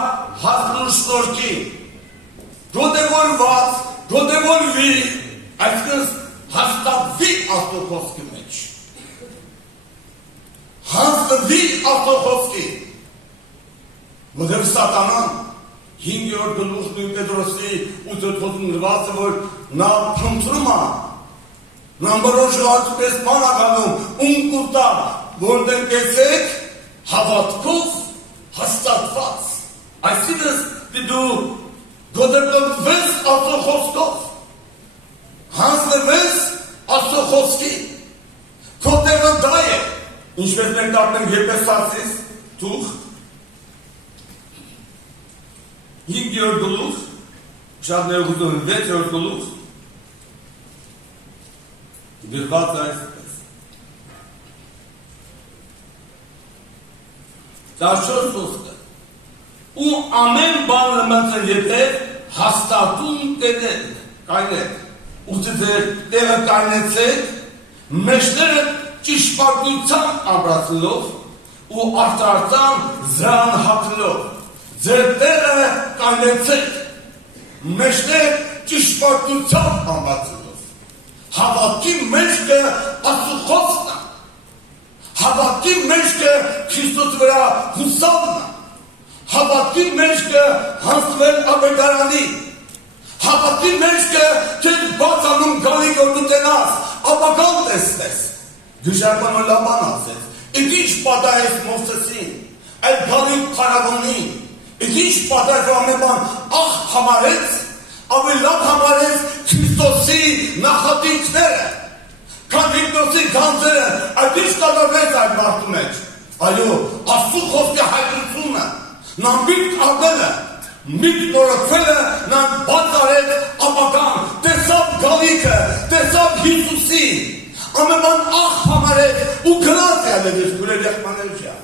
հասնու շնորհքի, գոտևորված, գոտևորվի, այսպես հաստատվի Աստծո խոսքի մեջ, հաստատվի Աստծո խոսքի, մտև սատանան 5-րդ գլուխ նույն Պետրոսի 8-րդ նրվածը, որ նա փնտրում է, նա բրոշված պես բանականում ունկուտա, որտեղ կեցեք հավատքով հաստատված, այսինքն դու գոտևորվես Աստծո խոսքով, հանձնվես Աստծո խոսքի, քո տեղը դա է, ինչպես մենք դառնանք Եփեսացիս թուղթ 5-րդ գլուխ, շատ ներողություն 6-րդ գլուխ, գրված է այսպես. 14 խոսքը. ու ամեն բանը մտցն եթե հաստատում կայնեք, ու ձեր տեղը կայնեցեք, մեջները ճշմարտությամբ ամրացնելով ու արտարծան զրան հակելով, ձեր տեղը կայնեցեք, մեջները ճշմարտությամբ ամրացնելով, հավատքի մեջքը Աստծո խոսքն է, հավատքի մեջքը Քրիստոս վրա հուսալն է, հավատքի մեջքը հանձնվել ավետարանի, հավատքի մեջքը չես բացանում գալի որ դու տենաս, ապական տեսնես, գժարմանը լաբան ասեց, իդ ինչ պատահեց Մովսեսին, այդ գալի փարավոնին, իդ ինչ պատահեց ամեն բան աղ համարեց, ավելի լավ համարեց Քրիստոսի նախատինքները, քան Քրիստոսի գանձերը, այդ ինչ կատարվեց այդ մարդու մեջ, այո, Աստծո խոսքի հայտնությունը, նա միտք ալնելը, միտք նորոգվելը, նա բաց արեց ապական, տեսավ գալիքը, տեսավ Հիսուսի, ամեն բան աղ համարեց ու գնաց յալել ես գուրել եղմանել չա,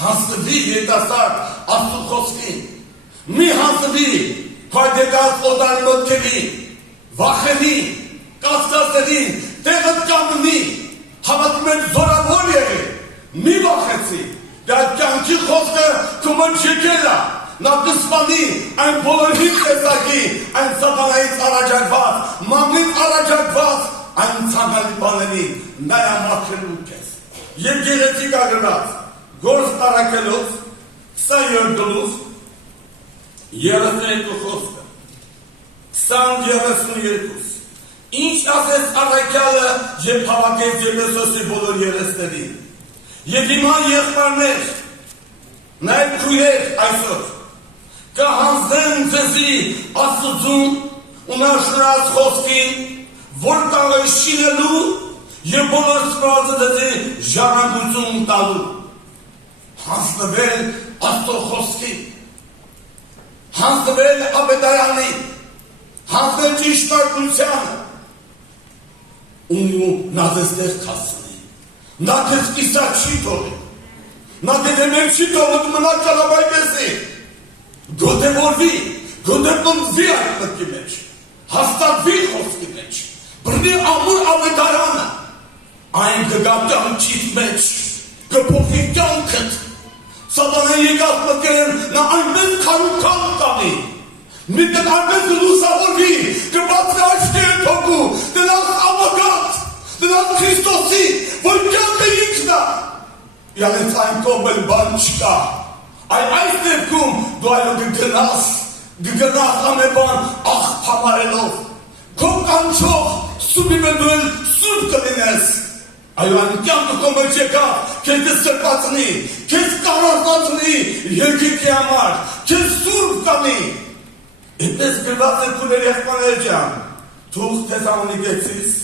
հանձնվի երիտասարդ Աստծո խոսքին, մի հանձնվի, հայդեկած օդանի մոտքերին, վախերին, կասկածերին, տեղը կանգնի, հավատում են զորավոր եղի, մի վախեցի, դա կյանքի խոսքը քո մեջ եկել է, նա կսպանի այն բոլորի տեսակի, այն սատանայից առաջարկված, մամլից առաջարկված, այն ցանկալի բաներին, նայա մաքրելու քեզ։ Եվ գեղեցիկ ագրած, գործ առաքելով, 20 գլուխ, 32 խոսքը, 20-32, ինչ ասես առաքյալը և հավաքեց Եփեսոսի բոլոր երեսներին, և հիմա եղբայրներ, նաև քույրեր այսօր, կհանձնեմ ձեզի Աստծուն ու նա շնորհած խոսքին, որ տալը շինելու և բոլոր սպրածը ձեզի ժառանգություն տալու, հանձնվել Աստծո խոսքին, հանձնվել ավետարանին, հանձնել ճշմարտությանը, ու նա ձեզ տեղ կհասցնի, նա ձեզ կիսա չի թողի, նա դեպի չի թողի մնա ճալաբայտեսի, գոտևորվի, գոտևորվի այդ մտքի մեջ, հաստատվի խոսքի մեջ, բրնի ամուր ավետարանը, այն կգա կյանքիդ մեջ, կփոխի կյանքդ, սատանան եկած մտքերն նա այնպես քարուքան կանի, միտն այնպես լուսավորվի, կբացվի աչքերը թողու, դնաս ավագատ, դնաս Քրիստոսի, որ կյանքը ինքն է, յանից այն կողմել բան չկա, այս դեպքում դու այլո գգնաս ամեն բան աղ համարելով, քո կանչող սուբի մդուել սուրբ կլինես, այո այն կյանքը քո մեջ եկա, քեզ սրբացնի, քեզ կարողացնի երկինքի համար, քեզ սուրբ կանի, այդպես գրված է քույրեր եղբայրներ ջան, թուղթ Թեսաղոնիկեցիս,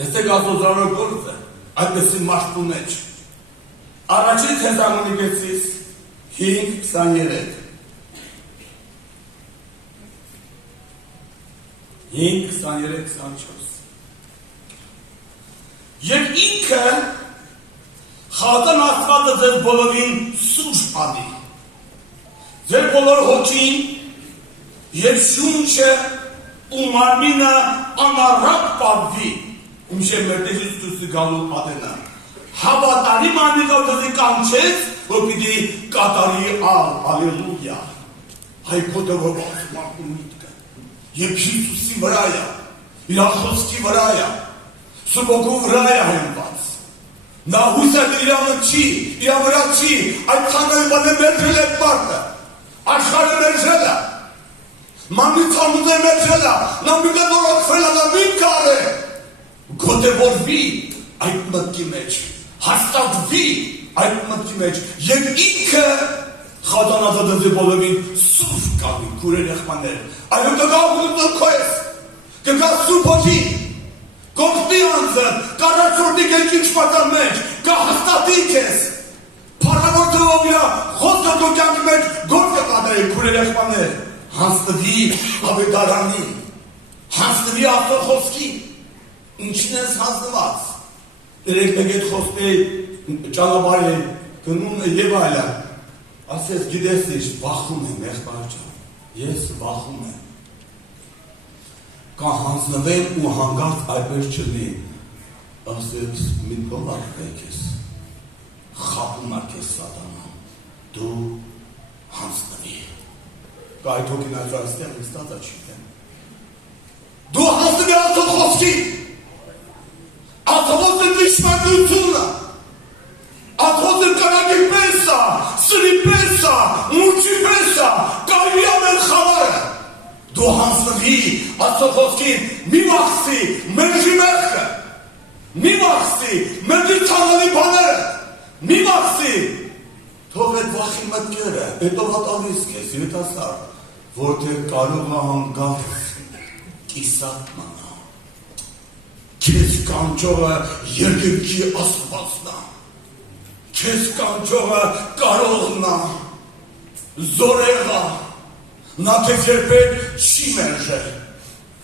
տեսեք Աստծո գործը, այդպեսի մարդու մեջ, առաջին Թեսաղոնիկեցիս 5:23 5:23-24 Եվ ինքը խատան Աստվածը ձեզ բոլորին սուրբ անի, ձեր բոլոր հոգին և շունչը ու մարմինը անառակ պարվի, ում շեմ մերտեժից դուսը գալու ատենա, հավատարիմ անիկավդի կանչեց, որ պիտի կատարի ալելույա, հայ կոտևորված մարդու միտքը, և Հիսուսի վրա է, իր խոսքի վրա է, Սուրբոգու վրա է հենված, նա հույս է իրանը չի, իր վրա չի, այդ խանալի բանը մերժել է մարդը, աշխարը մերժել է, մանից ամուզ է մերժել է, նա միտը նորոքվել է, նա միտք արե, գոտևորվի այդ մտքի մեջ, հաստատվի այդ մտքի մեջ, և ինքը խադանածը դզի բոլովին սուրվ կավի, կուրեր եղմաներ, այո կգա ուղղություն քոյես, կգա սուրբ հոդի, կողտի անձը, կարացորդի կենքին շպատան մեջ, կա հաստատի կես, պարավորտով իրա խոսքը քո կյանքի մեջ գործ կկատարի քուրեր եղմաներ, հանձնվի ավետարանի, հանձնվի Աստծո խոսքի, ինչն ես հանձնված, երեք մեկ այդ խոսքի ճանապարհի գնում է եւ այլն, ասես գիտես ինչ վախում եմ եղբայր ջան, ես վախում եմ, կա հանձնվեմ ու հանգարց այդպես չլինի, ասես միտքով արկեք ես, խապում ակ ես սատանան, դու հանձնվի, կա այդ հոգին այդրաստյան ստացա չիտեմ, դու հանձնվի Աստծո խոսքի, Աթողոզը նշմատությունը, աթողոզը կարագի պեսա, սրի պեսա, մուրջի պեսա, կարվի ամեն խավարը, դու հանձնվի Աստծո խոսքին, մի վախսի, մերժի մեղքը, մի վախսի, մերժի ցանալի բաները, մի վախսի, թող այդ վախի մտքերը, հետո հատալիս կես, երիտասարդ, որտեղ կարող է հանգարց կիսատ մանա, քեզ կանչողը երկնքի Աստվածն է, քեզ կանչողը կարողն է, զորեղ է, նա քեզ երբեք չի մերժել,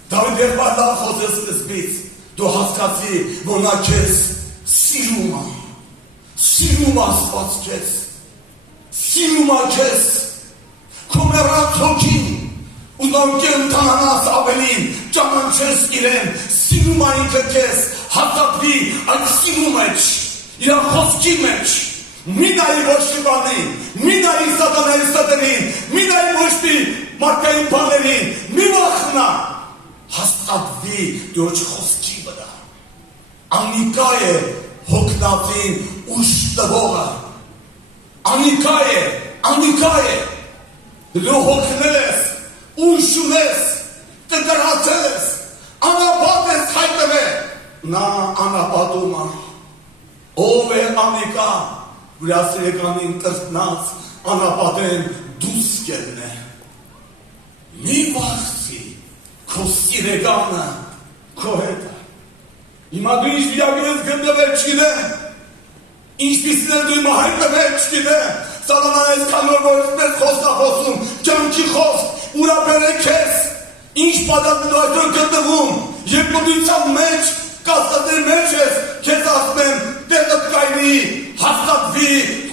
Դավիթ եղբայրը խոսեց սկզբից, դու հասկացի, որ նա քեզ սիրում է Աստված քեզ, սիրում է քեզ, քո մեռած հոգին, ու նորքի ընթանանաս ավելին, ճանաչես իրեն, սիրում է ինքը քեզ, հաստատվի այդ սիրու մեջ, իր խոսքի մեջ, մի նայի ոչ մի բանին, մի նայի սատանայի սատերին, մի նայի ոչ մի մարդկային բաներին, մի վախնա, հաստատվի Տիրոջ խոսքի վրա, անիկա է հոգնածին ուշ տվողը, անիկա է, դու հոգնել ես, ուշ ունես, կտրացել ես, անապատ ես հայտնվել, նա անապատում է, ով է անիկա, վրասիրեկանին կրտնած, անապատեն դուս կերն է, մի վախսի, քո սիրեկանը, քո հետը, հիմա դու ինչ վիագրես գնդվել չգիտեմ, ինչպիսին է դու հիմա հայտնվել չգիտեմ, Սատանան այսքան որ այսպես խոսում, կյանքի խոսք, ուրաբեր է քեզ, ինչ պատատն ու այդոր գտնվում, երկրորդության մեջ, կաստատների մեջ ես, քեզ ասում եմ, տեղը կայնի, հաստատվի,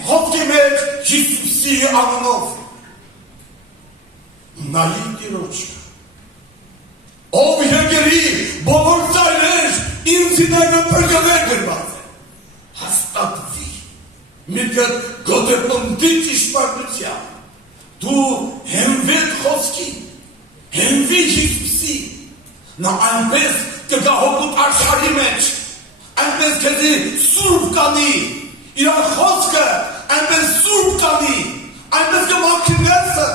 խոսքի մեջ, Հիսուսի անունով, նայի Տիրոջը, ով եկերի, բոլոր ծայրեր, ինձինայնը բրգվեր գրված է, հաստատվի, միտքդ գոտեպնդի ճիշմարտության, դու հենվետ խոսքի, հենվի Հիսուսի, նա այնպես կգա հոգուտ աշխարհի մեջ, այնպես քեզի սուրբ կանի, իր խոսքը այնպես սուրբ կանի, այնպես կմաքրի ներսը,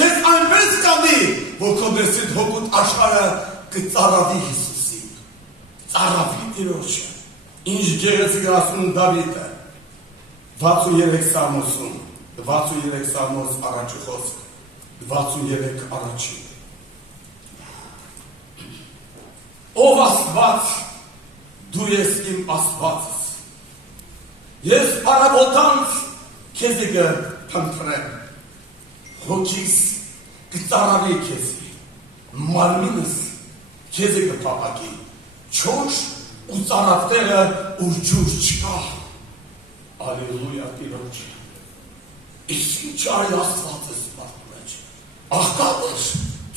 քեզ այնպես կանի, որ քո ներսիդ հոգուտ աշխարհը կծառավի Հիսուսին, ծառավի Տիրոջը, ինչ գեղեցիկ ասում Դավիթը, 63 Սամոսում, 63 Սամոս առաջի խոսք, 63 առաջի, ով Աստված, դու ես իմ Աստվածս, ես պարաբոթանց քեզի կփնտրեմ, հոգիս կծառավի քեզի, մարմինս քեզի կփափակի, չոր ու ծառավտերը ուր ջուր չկա, Ալելույա Տիրոջ, իսկ ինչ արի Աստվածս մարդու մեջ, աղկավեր,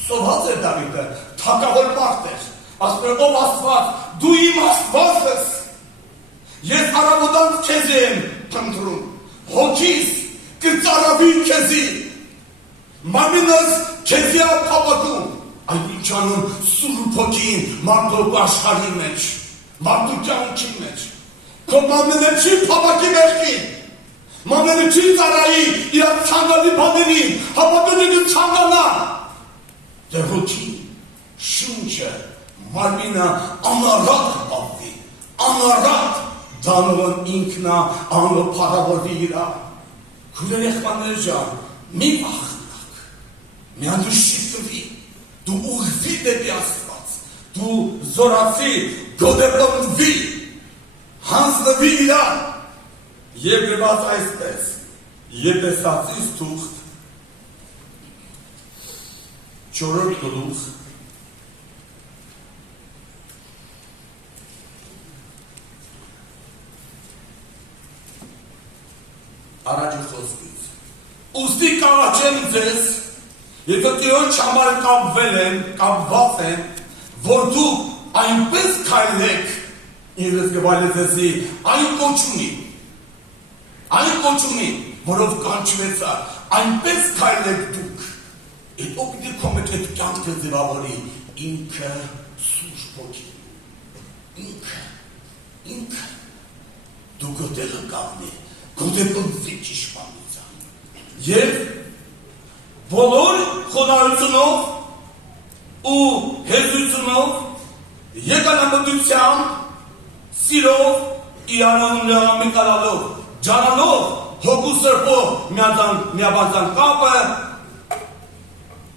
սոված էր Դավիթը, թակավոր մարդ էր, ասում է ով Աստված, դու իմ Աստվածս, Ես արաբոդանց քեզ եմ փնտրում, հոգիս կծարավի քեզի, մարմինս քեզի է փապակում, այն ինչ անում սուրբ հոգին մարդու աշխարհի մեջ, մարդու կյանքի մեջ, քո մարմինը չի փապակի մեղքին, մարմինը չի ծարայի իր ցանկալի բաներին, հավատալի կցանկանա, դե հոգի, շունչը, մարմինը անառատ բավի, անառատ դանողն ինքնա անով պարավորվի իրա, քույրեր եղբայրներ ջան, մի վախենաք, միան դու շիտնվի, դու ուղղվի դեպի Աստված, դու զորացի, գոդեբնվի, հանձնվի իրան, եւ գրված այսպես, Եփեսացիս թուղթ, 4-րդ գլուխ, առաջի խոսքից, ուստի կաղաչեմ ձեզ, եթե Տիրոջ համար կապված են, որ դուք այնպես քայլեք, ինձ կվայելեցի, այն կոչունի, որով կանչվեցա, այնպես քայլեք դուք, այդ օգնի կոմետ այդ կյանքը ձևավորի, ինքը սուրբ հոգի, ինքը, դու գոտեղը կաղնի, գոտեպնվի ճիշտանության, և բոլոր խոնարհությունով ու հեզությունով, եկանամտությամբ, սիրով, իրանով նեղամիկալալով, ջանալով, հոգու սրբով միաբանցան կապը,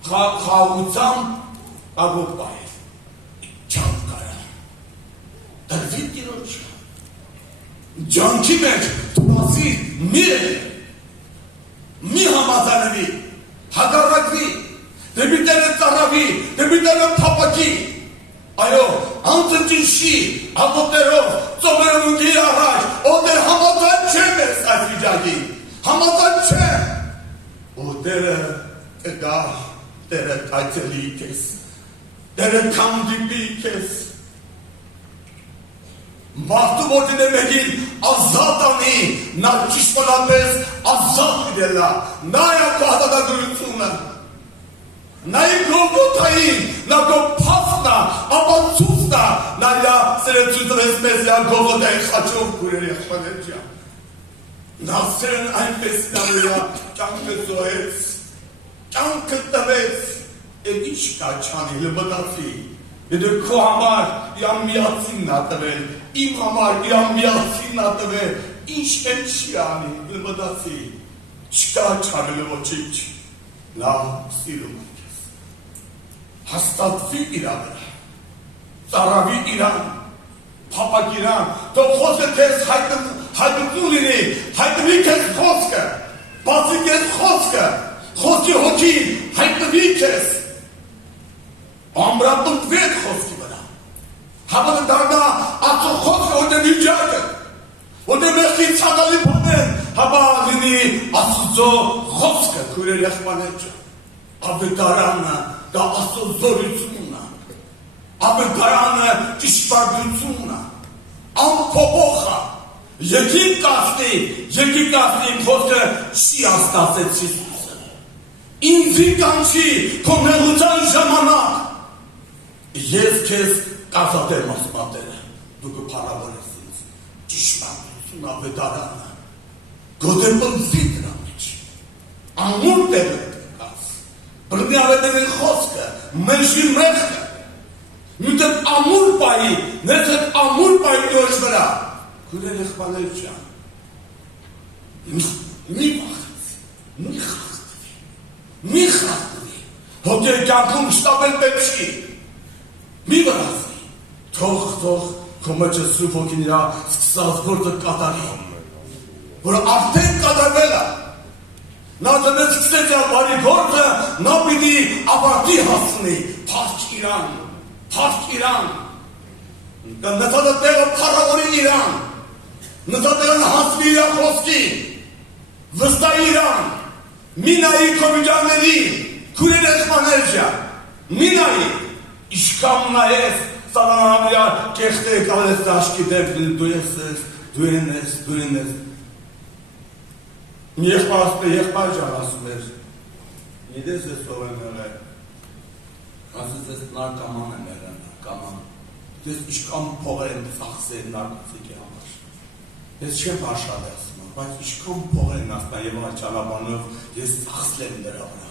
խաղությամբ ագոտ բայր, չան կարան, դրվի Տիրոջ, ջանքի մեջ տունասի մի համազանվի, հագարակվի, դեպի տերը ծարավի, դեպի տերը փապակի, այո, անցնջիշի, աղոտերով, ծոմերով ունգի առաջ, ոտեր համազան չեմ ես այս վիճակի, համազան չեմ, ու տերը կգա, տերը կայցելի կես, տերը կանդիպի կես, մարդու որդին է մեկին ազատ անի, նա ճիշտորապես ազատ իրելա, նա է քո հատատագրությունը, նա է գողոթային, նա քո փաստն է, ապացույցն է, նա իր սերեցույցս մեզ է գողոթային խաչով քուրերի եղբայրներ ջան, նա սերն այնպես նավիրա կյանքը զոհեց, կյանքը տվեց, և ինչ կա չանի լմտացի, եթե քո համար իրան միացինն է տվել, իմ համար իրան միացինն է տվել, ինչ էլ չի անի, լմտացի, չկա չանելը ոչինչ, նա սիրում է քեզ, հաստատվի իրա վրա, ծարավի իրան, փապակ իրան, թող խոսքը քեզ հայտնություն լինի, հայտնվի քեզ խոսքը, բացի քեզ խոսքը, խոսքի հոգին, հայտնվի քեզ, ամրապնդվի այդ խոսքի վրա, հավատը դառնա Աստծո խոսքը ոտե վիճակը, ոտե մեղքի ցանկալի բաներ, հավա լինի Աստծո խոսքը, քույրեր եղբայրներ ջան, ավետարանը դա Աստծո զորությունն է, ավետարանը ճշմարտությունն է, անփոփոխ է, եկի կասնի խոսքը չի աստացեց Հիսուսը, ինձի կանչի քո նեղության ժամանակ, ես քեզ կազատեմ ասպատերը, դու կփառավորես ինձ, ճշմարտություն ավետարանը, գոտեպնվի դրա մեջ, ամուր տեղը կաս, բրնի ավետերի խոսքը, մենշի մեղքը, նույնտեղ ամուր պայի, նեցեք ամուր պայի Տիրոջ վրա, քույրեր եղբայրներ ջան, մի վախեցի, մի խախտվի, հոգի կյանքում շտապել պետք չի, մի վրացի, թող քո մեջը սուրբ հոգին իրա սկսած գործը կատարի, որ արդեն կատարվել է, նա դրանից սկսեց իր բարի գործը, նա պիտի ավարտի հասցնի, փառք իրան, նծած տեղը փառավորի իրան, նծած տեղը հասնի իր խոսքին, վստահի իրան, մի նայի քո վիճակներին, քույրեր եղբայրներ ջան, մի նայի, Իշկամ նայես, սատանան իր կեղտե կալես դաշկի դեպքին դու ես Դու ես եղբայր ջան ասում էր գիտես ես ով եմ եղել ասես ես նարկաման եմ եղել նարկաման ես ինչքան փողեր եմ ծախսել նարկոտիկի համար ես չեմ աշխատ ասում բայց ինչքան փողեր եմ ասում եւ այդ ճանապարհով ես ծախսել եմ դրա վրա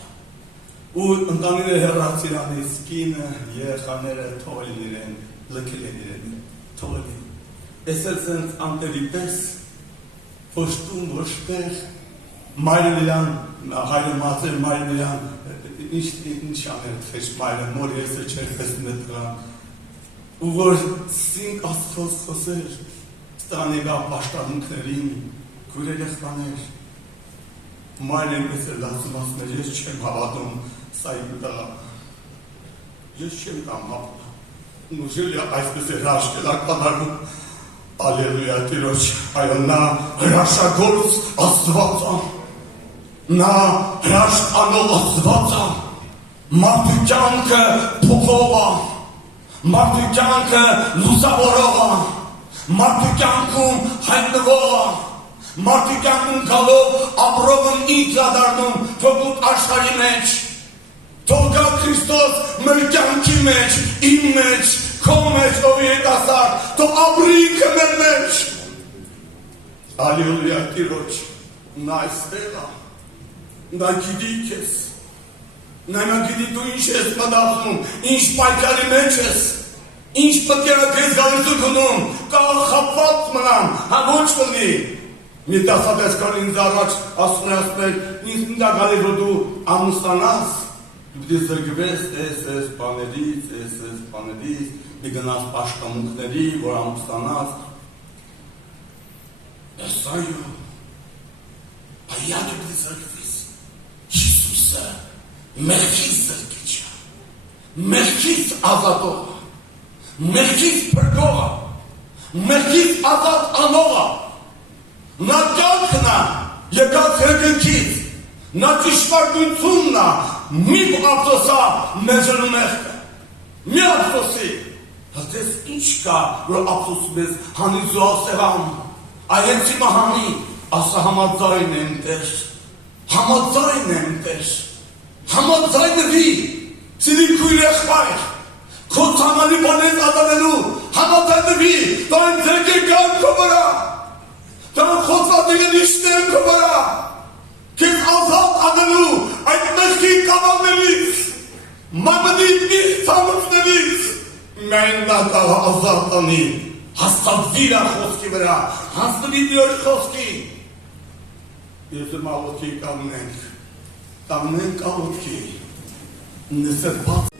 ու ընտանիքը հեռացիր անից կինը երեխաները թողել իրեն լքել են իրեն թողել ես էլ անտերի պես ոչտում ոչտեղ Մայրելյան, հայրը մածեր մայրելյան, ինչ աներ թեշ մայրը, մոր եսը չեր խեսում է տղան, ու որ սինք աստխոս խոսեր, ստանեգա պաշտանունքներին, գուրեր եղբաներ, մայրը ինպես էր լացում ասում էր, ես չեմ հավատում սա իմ տղա, ես չեմ կամ հավատում, ու ժելի այսպես էր հաշկել ակտանարում, ալելույա տիրոջ, այո նա հրաշագործ աստված ան, նա հրաշտ անող աստված ան, մարդու կյանքը փոխող ան, մարդու կյանքը լուսավորող ան, մարդու կյանքում հայտնվող ան, մարդու կյանքում գալով ապրողն ինքն է դառնում թողուտ աշխարհի մեջ, թող գա Քրիստոս մեր կյանքի մեջ, իմ մեջ, քո մեջ, ով երիտասարդ, թող ապրի ինքը մեր մեջ, ալելույա տիրոջ, նա այստեղ է, նա գիտի քեզ, նա գիտի դու ինչ ես մտածում, ինչ պայքարի մեջ ես, ինչ պետք է քեզ գալու գնում, կա խապված մնամ, հա ոչ կլինի, մի դասապես կար ինձ առաջ ասում էր, ինձ միտա գալի որ դու ամուսնանաս, դու զրկվես էս բաներից, մի գնաս պաշտամունքների, որ ամուսնանաս, ես այո, այա դու պիտի զրկվես, Հիսուսը մեղքից զրկիչը, մեղքից ազատողը, մեղքից փրկողը, մեղքից ազատ անողը, նա կյանքն է եկած հրգնքից, նա ճշմարտությունն է, մի ափսոսա մեզնու մեղքը, մի ափսոսի, հատես ինչ կա, որ ափսոսում ես հանից ու ասեղան, այենց իմը հանի, ասա համաձայն եմ տեր, համաձայնվի, սիրի քույր եղբայր, քո ցամալի բանից ազատելու, համաձայնվի, դա այն ձերք կան քո վրա, դա խոցվածիկը նիշտեր քո վրա, քեզ ազատ անելու, այդ մեղքի կամալներից, մամնի միշտ ցամուցներից, մեն դա կաղա ազատ անի, հաստատվիր ա խոսքի վրա, հասնվի դիոր խոսքի, Ես աղոտքի կամնենք աղոտքի, նսրբաց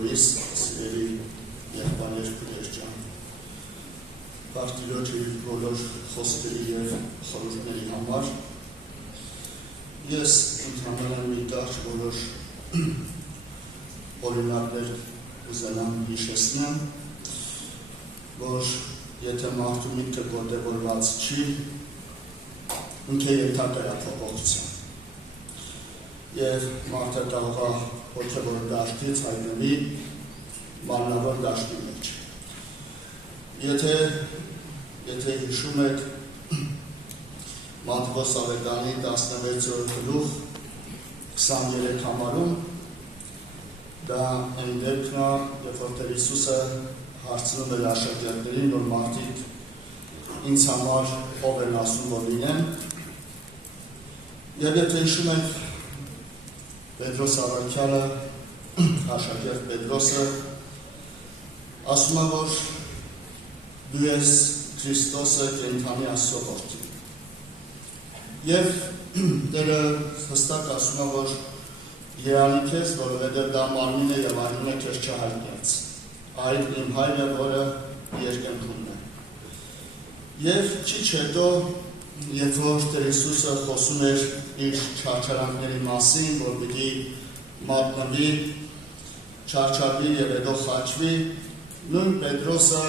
բոլորիս սիրելի եղբայրներ քույրեր ջան։ Բարտիրոջի բոլոր խոսքերի եւ խորհուրդների համար ես ընդհանրապես եմ մի կարճ բոլոր օրինակներ ուզենամ հիշեցնեմ, որ եթե մարդու միտքը գոտևորված չի, ինքը ենթակա է փոփոխության։ Եվ մարդը կարող է հոգևոր դաշտից հայտնվի մարմնավոր դաշտի մեջ։ Եթե հիշում եք Մատթեոս ավետարանի 16-րդ գլուխ 23 համարում, դա այն դեպքն է, երբ որ Տեր Հիսուսը հարցնում էր աշակերտներին, որ մարդիկ ինձ համար ով են ասում, որ լինեն, եւ եթե հիշում եք Պետրոս առաքյալը, աշակերտ Պետրոսը, ասում է, որ դու ես Քրիստոսը կենդանի Աստծո որդին։ Եվ Տերը հստակ ասում է, որ երանի քեզ, որովհետև դա մարմին է եւ անունը քեզ չհայտնեց, այլ իմ հայրը, որը երկնքումն է։ Եվ քիչ հետո, երբ որ Տեր Հիսուսը խոսում էր իր չարչարանքների մասին, որ պիտի մատնվի, չարչարվի եւ հետո խաչվի, նույն Պետրոսը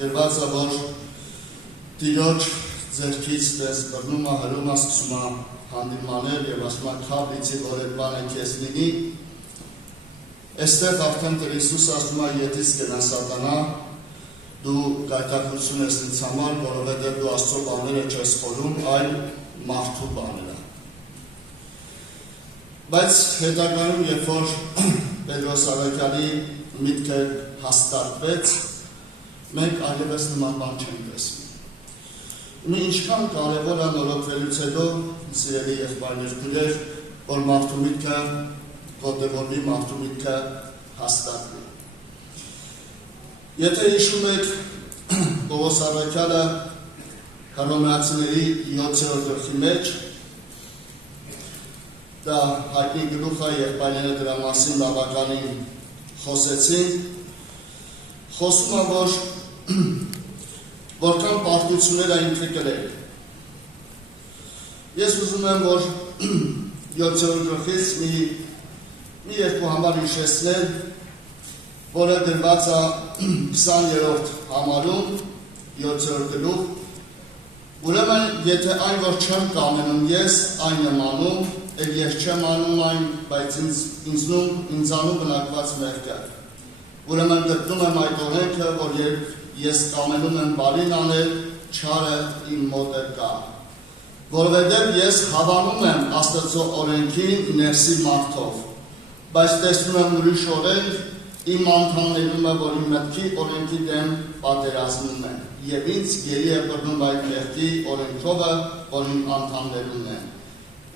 գրված է, որ Տիրոջ ձեռքից տես բռնում է, հրում է, սկսում է հանդիմանել եւ ասում է քաբիցի, որ այդ բանը քեզ լինի։ Այստեղ արդեն Տեր Հիսուսը ասում է, ետից գնա սատանա, դու գայթակղություն ես ինձ համար, որովհետև դու Աստծո բաները չես խորում, այլ մարդու բաները։ Բայց հետագայում, երբ որ Պետրոս առաքյալի միտքը հաստատվեց, մենք այլևս նման բան չենք տեսնում։ Մի ինչքան կարևոր է նորոգվելուց հետո, սիրելի եղբայրներ քույրեր, որ մարդու միտքը գոտևորվի, մարդու միտքը հաստատվի։ Եթե հիշում եք Պողոս առաքյալը Հռոմեացիների 7-րդ գլխի մեջ, դա հայտնի գլուխ է, եղբայրները դրա մասին բավականին խոսեցին, խոսում է, որ որքան պարտություններ է ինքը կրել։ Ես ուզում եմ, որ 7-րդ գլխից մի երկու համար հիշեցնել, որը գրված է 20-րդ համարում, 7-րդ գլուխ, ուրեմն, եթե այն, որ չեմ կամենում ես, այն եմ անում, էլ ես չեմ անում այն, բայց ինձանում բնակված մեղքը։ Ուրեմն գտնում եմ այդ օրենքը, որ երբ ես կամենում եմ բարին անել, չարը իմ մոտ է կա։ Որովհետև ես հավանում եմ Աստծո օրենքին ներսի մարդով, բայց տեսնում եմ ուրիշ օրենք, իմ անդամներում է, որ իմ մտքի օրենքի դեմ պատերազմում են, եւ ինձ գերի է բռնում այդ մեղքի օրենքովը, որ իմ անդամներում են։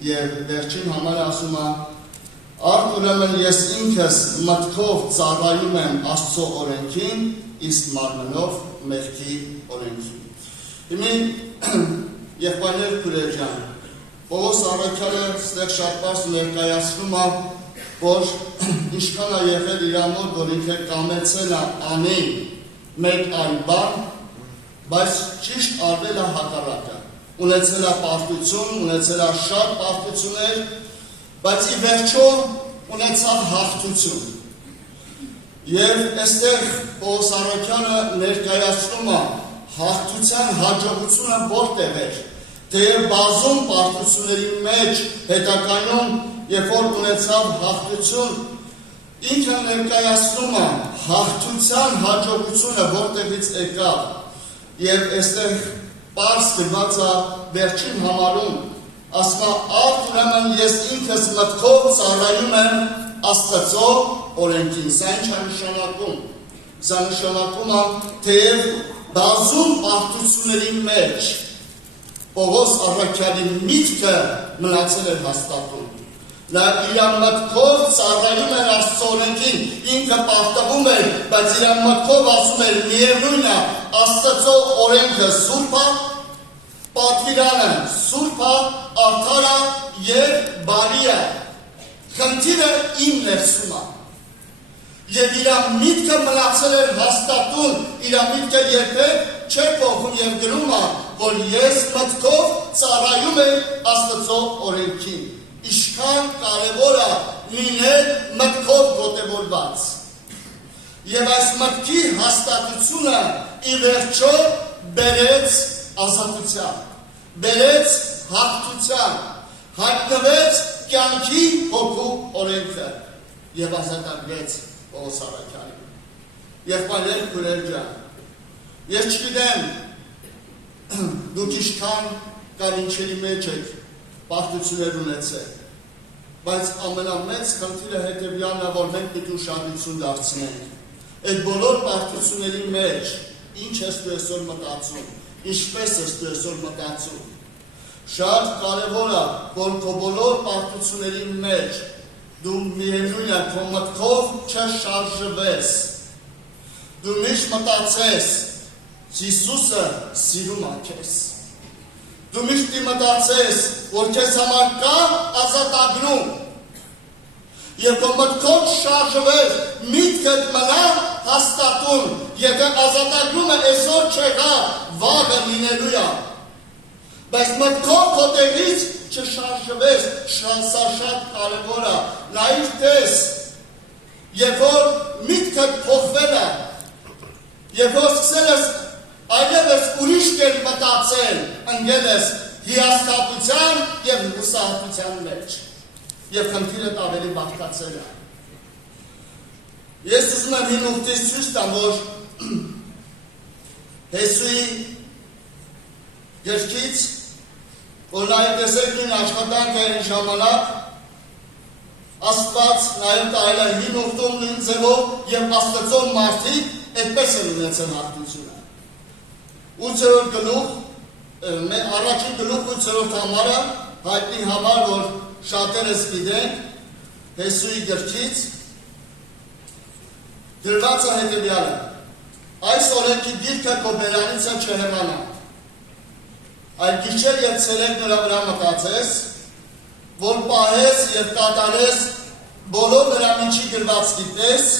Եվ վերջին համար ասում է, արդ ուրեմն ես ինքս մտքով ծառայում եմ Աստծո օրենքին, իսկ մարմնով մեղքի օրենքին։ Հիմա եղբայրներ քույրեր ջան, Պողոս առաքյալը ստեղ շատ բարձ ներկայացնում է, որ ինչքան է եղել իր մոտ, որ ինքը կամեցել է անի մեկ այլ բան, բայց ճիշտ արվել է հակառակը։ Ունեցել է պարտություն, ունեցել է շատ պարտություններ, բայց ի վերջո ունեցավ հաղթություն։ Եվ այստեղ Պողոս առաքյալը ներկայացնում է հաղթության հաջողությունը որտեղ էր, թեև բազում պարտությունների մեջ հետագայում, երբ որ ունեցավ հաղթություն, ինքը ներկայացնում է հաղթության հաջողությունը որտեղից եկավ, եւ այստեղ պարզ գրված է վերջին համարում, ասում է, արդ ուրեմն ես ինքս մտքով ծառայում եմ Աստծո օրենքին։ Սա ինչ է նշանակում։ Սա նշանակում է, թեև բազում պարտությունների մեջ Պողոս առաքյալի միտքը մնացել էր հաստատում։ Նա իր մտքով ծառայում էր Աստծո օրենքին, ինքը պարտվում էր, բայց իր մտքով ասում էր միևնույն է, Աստծո օրենքը սուրբ է, պատվիրանը սուրբ է, արդար է եւ բարի է։ Խնդիրը իմ ներսում է։ Եվ իր միտքը մնացել էր հաստատուն, իր միտքը երբեք չէ փոխում եւ գրում է, որ ես մտքով ծառայում եմ Աստծո օրենքին։ Ինչքան կարևոր է լինել մտքով գոտևորված։ Եվ այս մտքի հաստատությունը ի վերջո բերեց ազատության, բերեց հաղթության, հայտնվեց կյանքի հոգու օրենքը եւ ազատագրեց Պողոս Առաքյալին։ Եղբայրներ, քույրեր ջան, ես չգիտեմ դուք ինչքան կամ ինչերի մեջ եք պարտություններ ունեցել, բայց ամենամեծ խնդիրը հետևյալն է, որ մենք պետք է ուշադրություն դարձնենք։ Այդ բոլոր պարտությունների մեջ ինչ ես դու այսօր մտածում, ինչպես ես դու այսօր մտածում։ Շատ կարևոր է, որ քո բոլոր պարտությունների մեջ դու միևնույն է քո մտքով չշարժվես։ Դու միշտ մտածես, Հիսուսը սիրում է քեզ։ Դու միշտ մտածես, որ քեզ համար կա ազատագրում։ Եվ քո մտքով շարժվես, միտքդ մնա հաստատուն, եթե ազատագրումը այսօր չեղա, վաղը լինելու է։ Բայց մտքով քո տեղից չշարժվես, սա շատ կարևոր է։ Նայիր տես, երբ որ միտքդ փոխվել է, երբ որ սկսել ես այլևս ուրիշ կերպ մտածել, ընկել ես հիասթափության եւ հուսահատության մեջ, եւ խնդիրդ ավելի բարձրացել է։ Ես ուզում եմ հին ուխտից ցույց տամ, որ Հեսուի գրքից, որ նաև տեսեք նույն աշխատանքային ժամանակ, Աստված նաև տայել է հին ուխտում նույն ձևով եւ Աստծո մարդիկ այդպես են ունեցել հաղթությունը։ 8-րդ գլուխ, առաջին գլուխ 8-րդ համարը, հայտնի համար, որ շատերս գիտենք, Հեսուի գրքից, դրված է հետևյալը. այս օրենքի դիրքը քո բերանից չհեռանա, այլ գիշեր եւ ցերեկ նրա վրա մտածես, որ պահես եւ կատարես բոլոր նրա միջի գրված գիտես,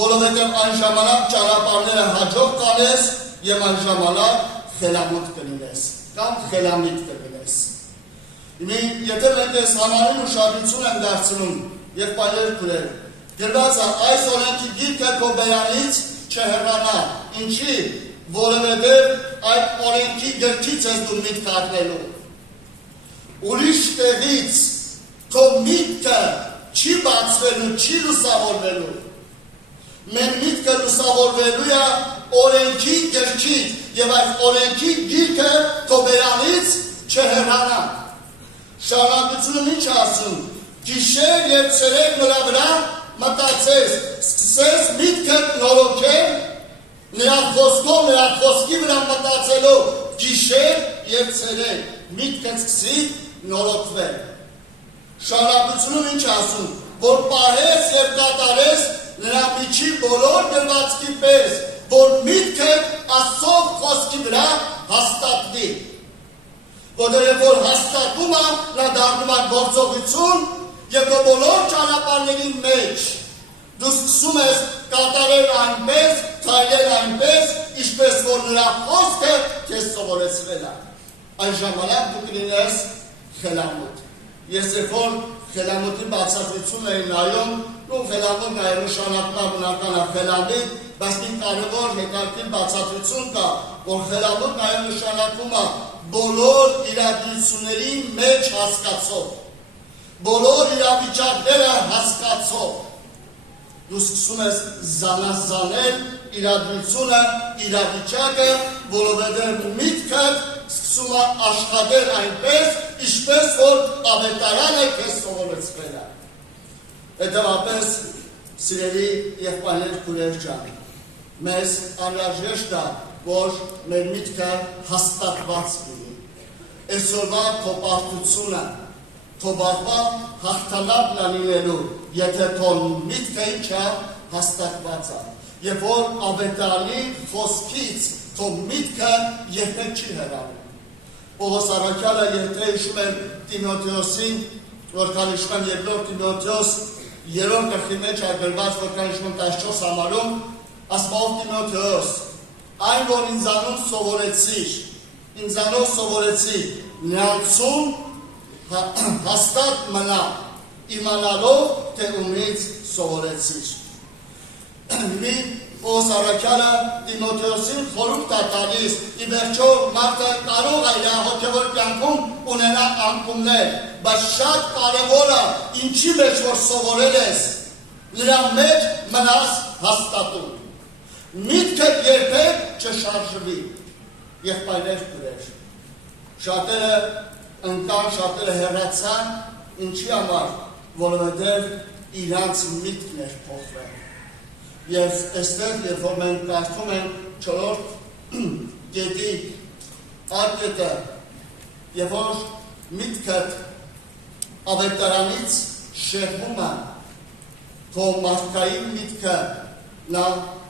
որովհետեւ այն ժամանակ ճանապարհները հաջող կանես եւ այն ժամանակ խելամիտ կլինես կամ խելամիտ կլինես։ Եթե մենք այս համարին ուշադրություն ենք դարձնում, եղբայրներ քույրեր, գրված է այս օրենքի դիրքը քո բերանից չհեռանա, ինչի, որովհետև այդ օրենքի գրքից ես դու միտք առնելու։ Ուրիշ տեղից քո միտքը չի բացվելու, չի լուսավորվելու։ Մեր միտքը լուսավորվելու է օրենքի գրքից, եւ այս օրենքի դիրքը քո բերանից չհեռանա։ Շարունակությունը ինչ ասում, գիշեր եւ ցերեկ նրա վրա մտածես, սկսես միտքդ նորոգել, նրա խոսքով, նրա խոսքի վրա մտածելով, գիշեր եւ ցերեկ, միտքդ սկսի նորոգվել։ Շարունակությունում ինչ ասում, որ պահես եւ կատարես նրա միջի բոլոր գրվածքի պես, որ միտքդ Աստծո խոսքի վրա հաստատվի։ Որտեղ որ հաստատում է, նա դառնում է գործողություն եւ քո բոլոր ճանապարհների մեջ դու սկսում ես կատարել այնպես, քայլել այնպես, ինչպես որ նրա խոսքը քեզ սովորեցրել է։ Այն ժամանակ դու կլինես խելամիտ։ Ես երբ խելամիտի բացատրությունն էի նայում, ու խելամիտ նշանակում բնական է խելամիտ, բայց մի կարևոր հետաքրքիր բացատրություն կա, որ խելամիտ նաև նշանակում է բոլոր իրադարձությունների մեջ հասկացող, բոլոր իրավիճակները հասկացող։ Դու սկսում ես զանազանել իրադրությունը, իրավիճակը, որովհետև միտքդ սկսում է աշխատել այնպես, ինչպես որ ավետարանը քեզ սովորեցրել է։ Հետևաբար, սիրելի եղբայրներ, քույրեր ջան, մեզ անհրաժեշտ է, որ մեր միտքը հաստատված լինի։ Այսօրվա քո պարտությունը, քո վաղվա հաղթանակն լինելու, եթե քո միտքը ինչա հաստատված է։ Երբ որ ավետարանի խոսքից քո միտքը երբեք չի հեռանում։ Պողոս Առաքյալը եթե հիշում է Տիմոթեոսին, որքան հիշում եմ Երկրորդ Տիմոթեոս երրորդ գլխի մեջ գրված վկայություն 14 համարում ասում Տիմոթեոս, այն որ ինձանով սովորեցի, նրանցում հաստատ մնա, իմանալով, թե ումից սովորեցիր։ Մի Պողոս առաքյալը Տիմոթեոսին խորհուրդ է տալիս, ի վերջո մարդը կարող է իր հոգևոր կյանքում ունենա անկումներ, բայց շատ կարևոր է ինչի մեջ որ սովորել ես, նրա մեջ մնաս հաստատում։ Միտքդ երբեք չշարժվի, եղբայրներ կրեր։ Շատերը ընկան, շատերը հեռացան, ինչի համար, որովհետև իրանց միտքն էր փոխվել։ Եվ այստեղ, երբ որ մենք կարդում ենք 4-րդ կետի արկետը, երբ որ միտքդ ավետարանից շեղվում է, թող մարդկային միտքը նա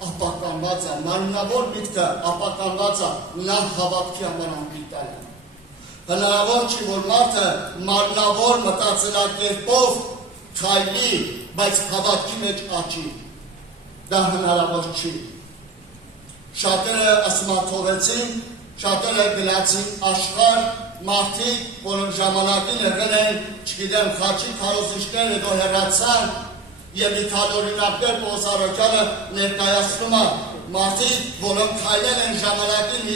ապականված է, մարմնավոր միտքը ապականված է, նա հավատքի համար անպիտան է։ Հնարավոր չի, որ մարդը մարմնավոր մտածելակերպով քայլի, բայց հավատքի մեջ աճի։ Դա հնարավոր չի։ Շատերը ասում թողեցին, շատերը գնացին աշխարհ, մարդիկ, որոնք ժամանակին եղել են, չգիտեմ, խաչի քարոզիչներ, հետո հեռացան, եւ մի քանի օրինակներ Պողոս առաքյալը ներկայացնում է մարդիկ, որոնք քայլել են ժամանակին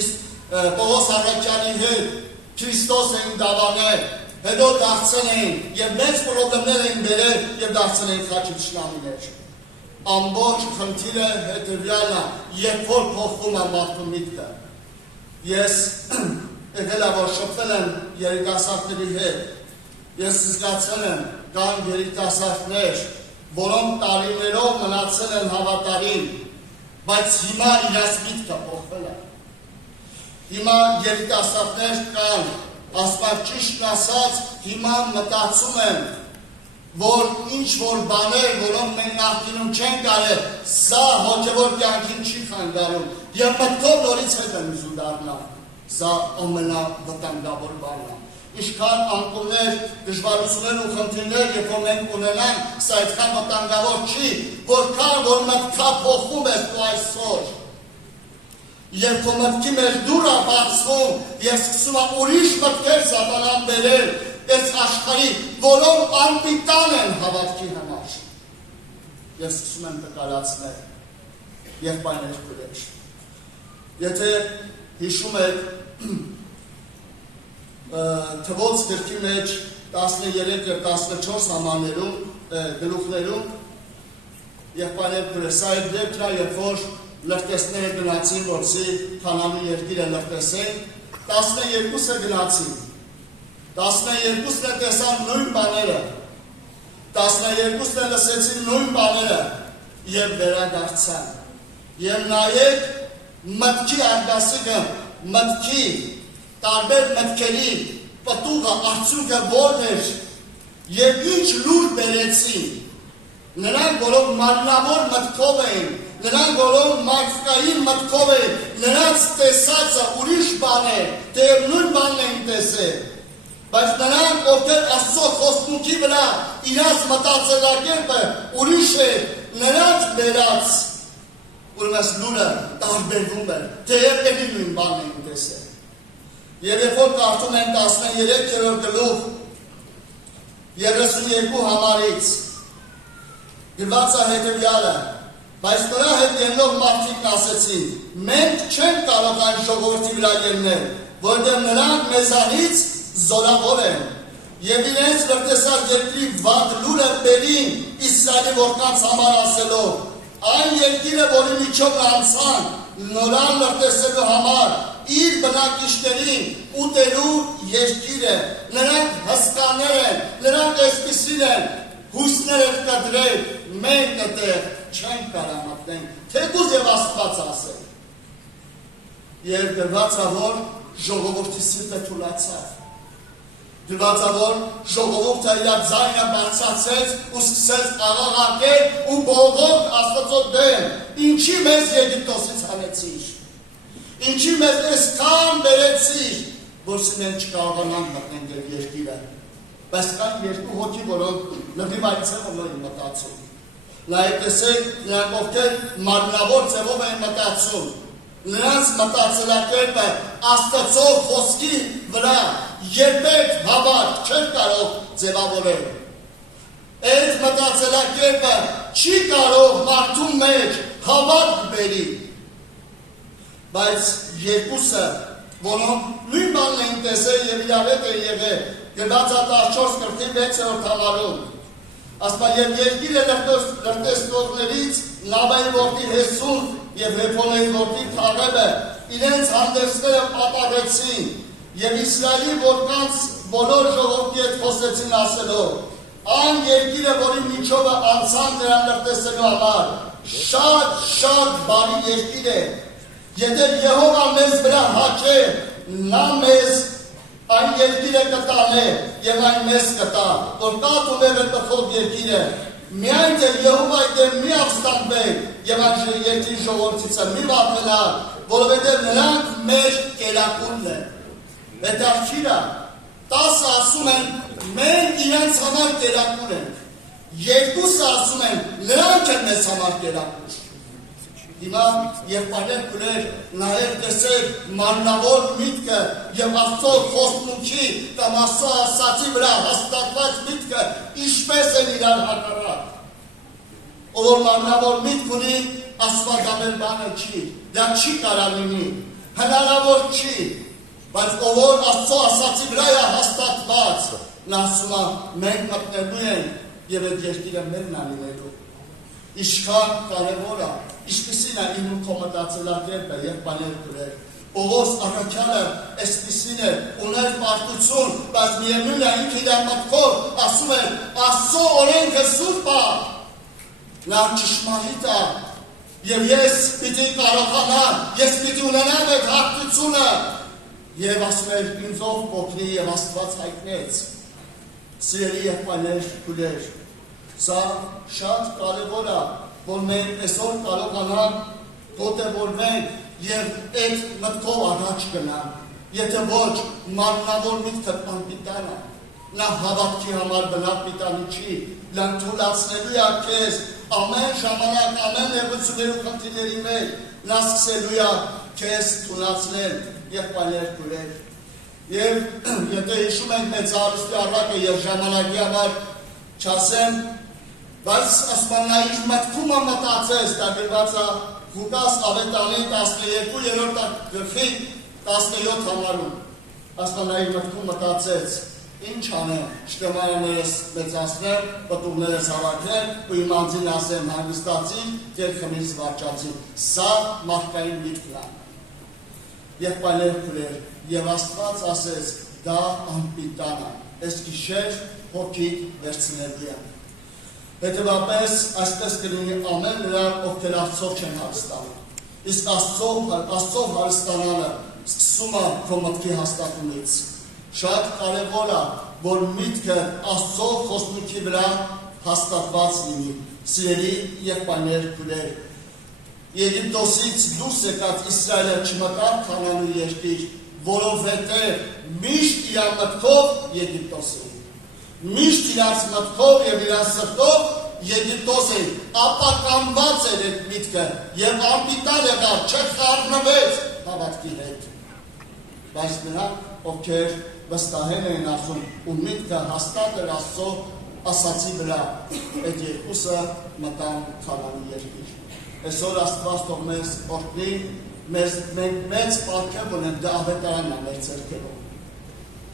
Պողոս առաքյալի հետ, Քրիստոս էին դավանել, հետո դարձել էին եւ մեծ խնդիրներ էին բերել եւ դարձել էին խաչի թշնամիներ։ Ամբողջ խնդիրը հետևյալն է, երբ որ փոխվում է մարդու միտքը։ Ես եկել եմ, որ շփվել եմ երիտասարդների հետ, ես զգացել եմ, կան երիտասարդներ, որոնք տարիներով մնացել են հավատարիմ, բայց հիմա իրաց միտքը փոխվել է։ Հիմա երիտասարդներ կան, ասված ճիշտ ասած, հիմա մտածում են, որ ինչ որ բաներ, որոնք մենք նախկինում չեն կարել, սա հոգևոր կյանքին չի խանգարում, եւ մտքով նորից հետ են ուզում դառնալ, սա ամենավտանգավոր բանն է։ Ինչքան անկումներ, դժվարություններ ու խնդիրներ, երբ որ մենք ունենանք, սա այդքան վտանգավոր չի, որքան որ մտքա փոխում ես դու այսօր։ Երբ որ մտքի մեջ դուռը բացվում, եւ սկսում է ուրիշ մտքեր սատանան բերել, այս աշխարհի, որոնք անպիտան են հավատքի համար։ Ես սկսում եմ տկարացնել, եղբայրներ կուրեր։ Եթե հիշում եք, թվոց գրքի մեջ 13-14 համարներում, գլուխներում, եղբայրներ կուրեր, սա է դեպքն է, երբ որ լրտեսները գնացին, որսի Քանանի երկիրը լրտեսեն, 12-ը գնացին, 12-ը տեսան նույն բաները, 12-ը լսեցին նույն բաները և վերադարձան։ Եվ նայեք մտքի արգասիքը, մտքի, տարբեր մտքերի պտուղը, արդյունքը որն էր և ինչ լուր բերեցին։ Նրանք, որոնք մարմնավոր մտքով էին, նրանք, որոնք մարդկային մտքով էին, նրանց տեսածը ուրիշ բան է, թեև նույն բանն էին տեսել։ Բայց նրանք, ովքեր Աստծո խոստմունքի վրա իրաց մտածելակերպը ուրիշ է, նրանց բերած, ուրեմն լուրը տարբերվում է, թեև էլի նույն բանն էին տեսել։ Եվ երբ որ կարդում են 13-րդ գլուխ 32 համարից գրված է հետևյալը, բայց նրա հետ ելնող մարդիկն ասեցին, մենք չենք կարող այն ժողովրդի վրա ելնել, որտեղ նրանք մեզանից զորավոր են, եւ իրենց լրտեսած երկրի վատ լուրը բերին Իսրայելի որդկանց համար ասելով, այն երկիրը, որի միջով անցան, նորան լրտեսելու համար, իր բնակիչներին ուտելու երկիր է, նրանք հսկաներ են, նրանք այսպիսին են, հույսներ են կտրել, մենք այդտեղ չենք կարող մտնենք, թեկուզ եւ Աստված ասել։ Եվ գրված է, որ ժողովրդի սիրտը թուլացավ։ Գրված է, որ ժողովուրդը իր ձայնը բարձրացրեց ու սկսեց աղաղակել ու բողոք Աստծո դեմ, ինչի մեզ Եգիպտոսից հանեցիր, ինչի մեզ այսքան բերեցիր, որսի մենք չկարողանանք մտնենք այդ երկիրը։ բայց կան երկու հոգի, որոնք լրիվայից են ունեն մտածում։ Նաև տեսեք, նրանք ովքեր մարմնավոր ձևով են մտածում, նրանց մտածելակերպը Աստծո խոսքի վրա երբեք հավատ չէր կարող ձևավորել։ Այդ մտածելակերպը չի կարող մարդու մեջ հավատ բերի։ Բայց երկուսը, որոնք նույն բանն էին տեսել եւ իրավետ են եղել, Գլացա 14:6 համարում, ասма եւ երկիրը լրտեսնողներից Լավայի որդի Հեսուն եւ Ռեփոնեի որդի Քալեբը իրենց հանդերձները պատահեցին եւ Իսրայելի որքանց բոլոր ժողովրդի հետ խոսեցին ասելով. Այն երկիրը, որի միջովը անցան նրան լրտեսելու համար, շատ բարի երկիր է։ Եթե Եհովա մեզ վրա հաճե, նա մեզ այն երկիրը կտանե եւ այն մեզ կտա, որ կատ ուներ տխով երկիրը։ Միայն թե Եհովայի դեմ մի ապստամբեք եւ այն երկրի ժողովրդից մի վախենալ, որովհետեւ նրանք մեր կերակուրն են։ Հետաքրքիր է, 10 ասում են մենք իրենց համար կերակուր ենք, 2 ասում են նրանք են մեզ համար կերակուր։ Հիմա եղբայրներ քույրեր, նայեք տեսեք մարմնավոր միտքը եւ Աստծո խոստմունքի կամ Աստծո ասացի վրա հաստատված միտքը ինչպես են իրար հակառակ։ Ով մարմնավոր միտք ունի, աստվածաբեր բանը չի, դա չի կարող լինի, հնարավոր չի, բայց ով Աստծո ասացի վրա է հաստատված, նա ասում է մենք մտնելու ենք եւ այդ երկիրը մերն անելու։ Ինչքան կարևոր է, ինչպիսին է իմ քո մտածելակերպը, եղբայրներ քույրեր, Պողոս առաքյալը այսպիսին է, ուներ պարտություն, բայց միևնույն է ինքը իր մտքով ասում է Աստծո օրենքը սուրբ է, նա ճշմարիտ է, եւ ես պիտի կարողանամ, ես պիտի ունենամ այդ հաղթությունը, եւ ասում է ինձով փոխրի եւ Աստված հայտնեց։ Սիրելի եղբայրներ քույրեր, սա շատ կարևոր է, որ մենք այսօր կարողանանք ոտևորվենք եւ այդ մտքով առաջ գնանք։ Եթե ոչ, մարմնավոր միտքը անպիտան է, նա հավատքի համար բնավ պիտանի չի, նա թույլատնելու է քեզ ամեն ժամանակ, ամեն ներողությունների խնդիրների մեջ, նա սկսելու է քեզ թույլատնել, եղբայրներ քույրեր։ Եվ եթե հիշում ենք մեծ արուստի առակը եւ ժամանակի համար չասեմ, բայց ասմանայի մտքում մտածես, դա գրված է Ղուկաս ավետարանի 12-րդ գլխի 17 համարում, ասմանայի մտքում մտածեց, ինչ անեմ, շտեմարաններս մեծացնել, պտուղներս հավաքնել, ու իմ անձին ասեմ հանգստացի, ձեր խմից վաճացի, սա մարդկային միտքն է։ Եղբայրներ քույրեր, եւ Աստված ասեց, դա անպիտան է, այս գիշեր հոգիդ վերցնելու է։ Հետևաբար այսպես կլինի ամեն նրանք, ովքեր Աստծով չեն հարստանում։ Իսկ Աստծով հարստանալը սկսում է քո մտքի հաստատումից։ Շատ կարևոր է, որ միտքը Աստծո խոստմունքի վրա հաստատված լինի։ Սիրելի եղբայրներ քույրեր, Եգիպտոսից դուրս եկած Իսրայելը չմտավ Քանանի երկիր, որովհետև միշտ իր մտքով Եգիպտոս է։ Միշտ իրաց մտքով եւ իրաց սրտով Եգիպտոս է, ապականված էր այդ միտքը եւ անպիտան եղավ, չխառնվեց հավատքի հետ։ Բայց նրանք, ովքեր վստահել էին ասում ու միտքը հաստատ էր Աստծո ասացի վրա, այդ երկուսը մտան Քանանի երկիր։ Այսօր Աստված թող մեզ օրհնի, մենք մեծ պարգև ունենք, դա ավետարանն է մեր ձեռքերով։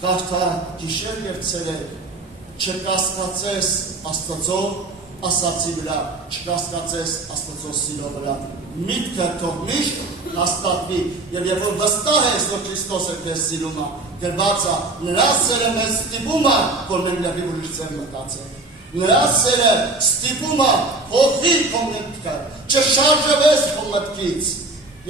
Կարդա գիշեր եւ ցերեկ, չկասկածես Աստծո ասացի վրա, չկասկածես Աստծո սիրո վրա։ Միտքը թող միշտ հաստատվի եւ երբ որ վստահ ես, որ Քրիստոսը քեզ սիրում է, գրված է, նրա սերը մեզ ստիպում է, որ մենք լավի ուրիշ ձեր մտածենք։ Նրա սերը ստիպում է փոխի քո մտքը, չշարժվես քո մտքից։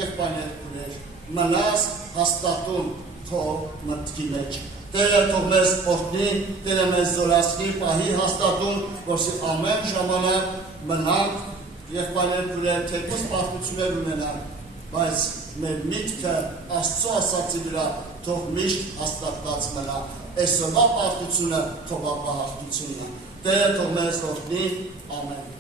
Եղբայրներ քույրեր, մնաս հաստատում քո մտքի մեջ։ Տերը թող մեզ օրհնի, Տերը մեզ զորացնի, պահի հաստատում, որսի ամեն ժամանակ մնանք, եղբայրներ քույրեր, թեկուզ պարտություններ ունենանք, բայց մեր միտքը Աստծո ասացի վրա թող միշտ հաստատված մնա։ այսօրվա պարտությունը թող ապա հաղթությունն է։ Տերը թող մեզ օգնի, ամեն։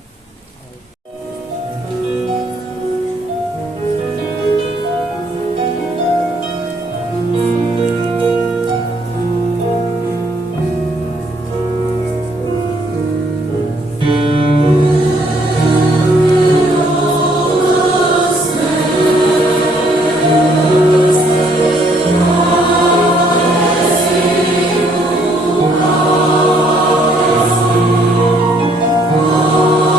Oh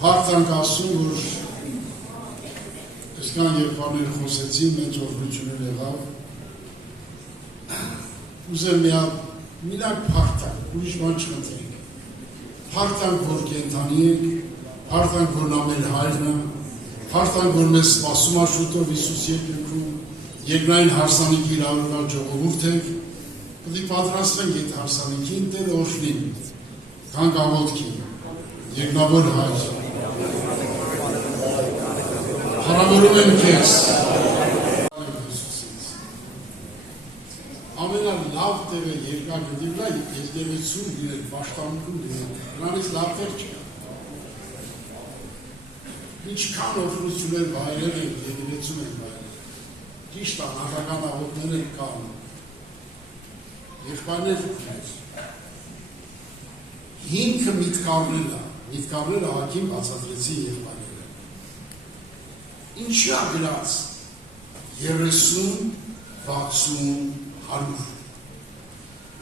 Փարթանք ասում, որ այսքան երկրորդ խոսեցին, մեծ օրհնություններ եղավ։ Ուզեմ միակ փարթանք, ուրիշ բան չխնդրենք։ Փարթանք, որ կենդանի ենք, փարթանք, որ նա մեր հայրն է, փարթանք, որ մեզ սպասում է շուտով Հիսուս երկրում, երկրային հարսանիքի իրավունքալ ժողովուրդ ենք, պետք է պատրաստվենք այդ հարսանիքին, Տեր օրհնին, կանգավորքին, երկնավոր հայր։ Հարավորում եմ քեզ։ Ամենալավ տեղը երկրագնդի վրա եկեղեցում լինել, պաշտամունքում լինել, նրանից լավ տեղ չկա։ Ինչքան օրհնություններ վայրել են, եկեղեցում են վայրել։ Ճիշտ է, նախագահ աղոթներ են կան։ Եղբայրներ հիմքը միտքարները հակին բացատրեցին եղբայրները։ Ինչի ագրած 30, 60, 100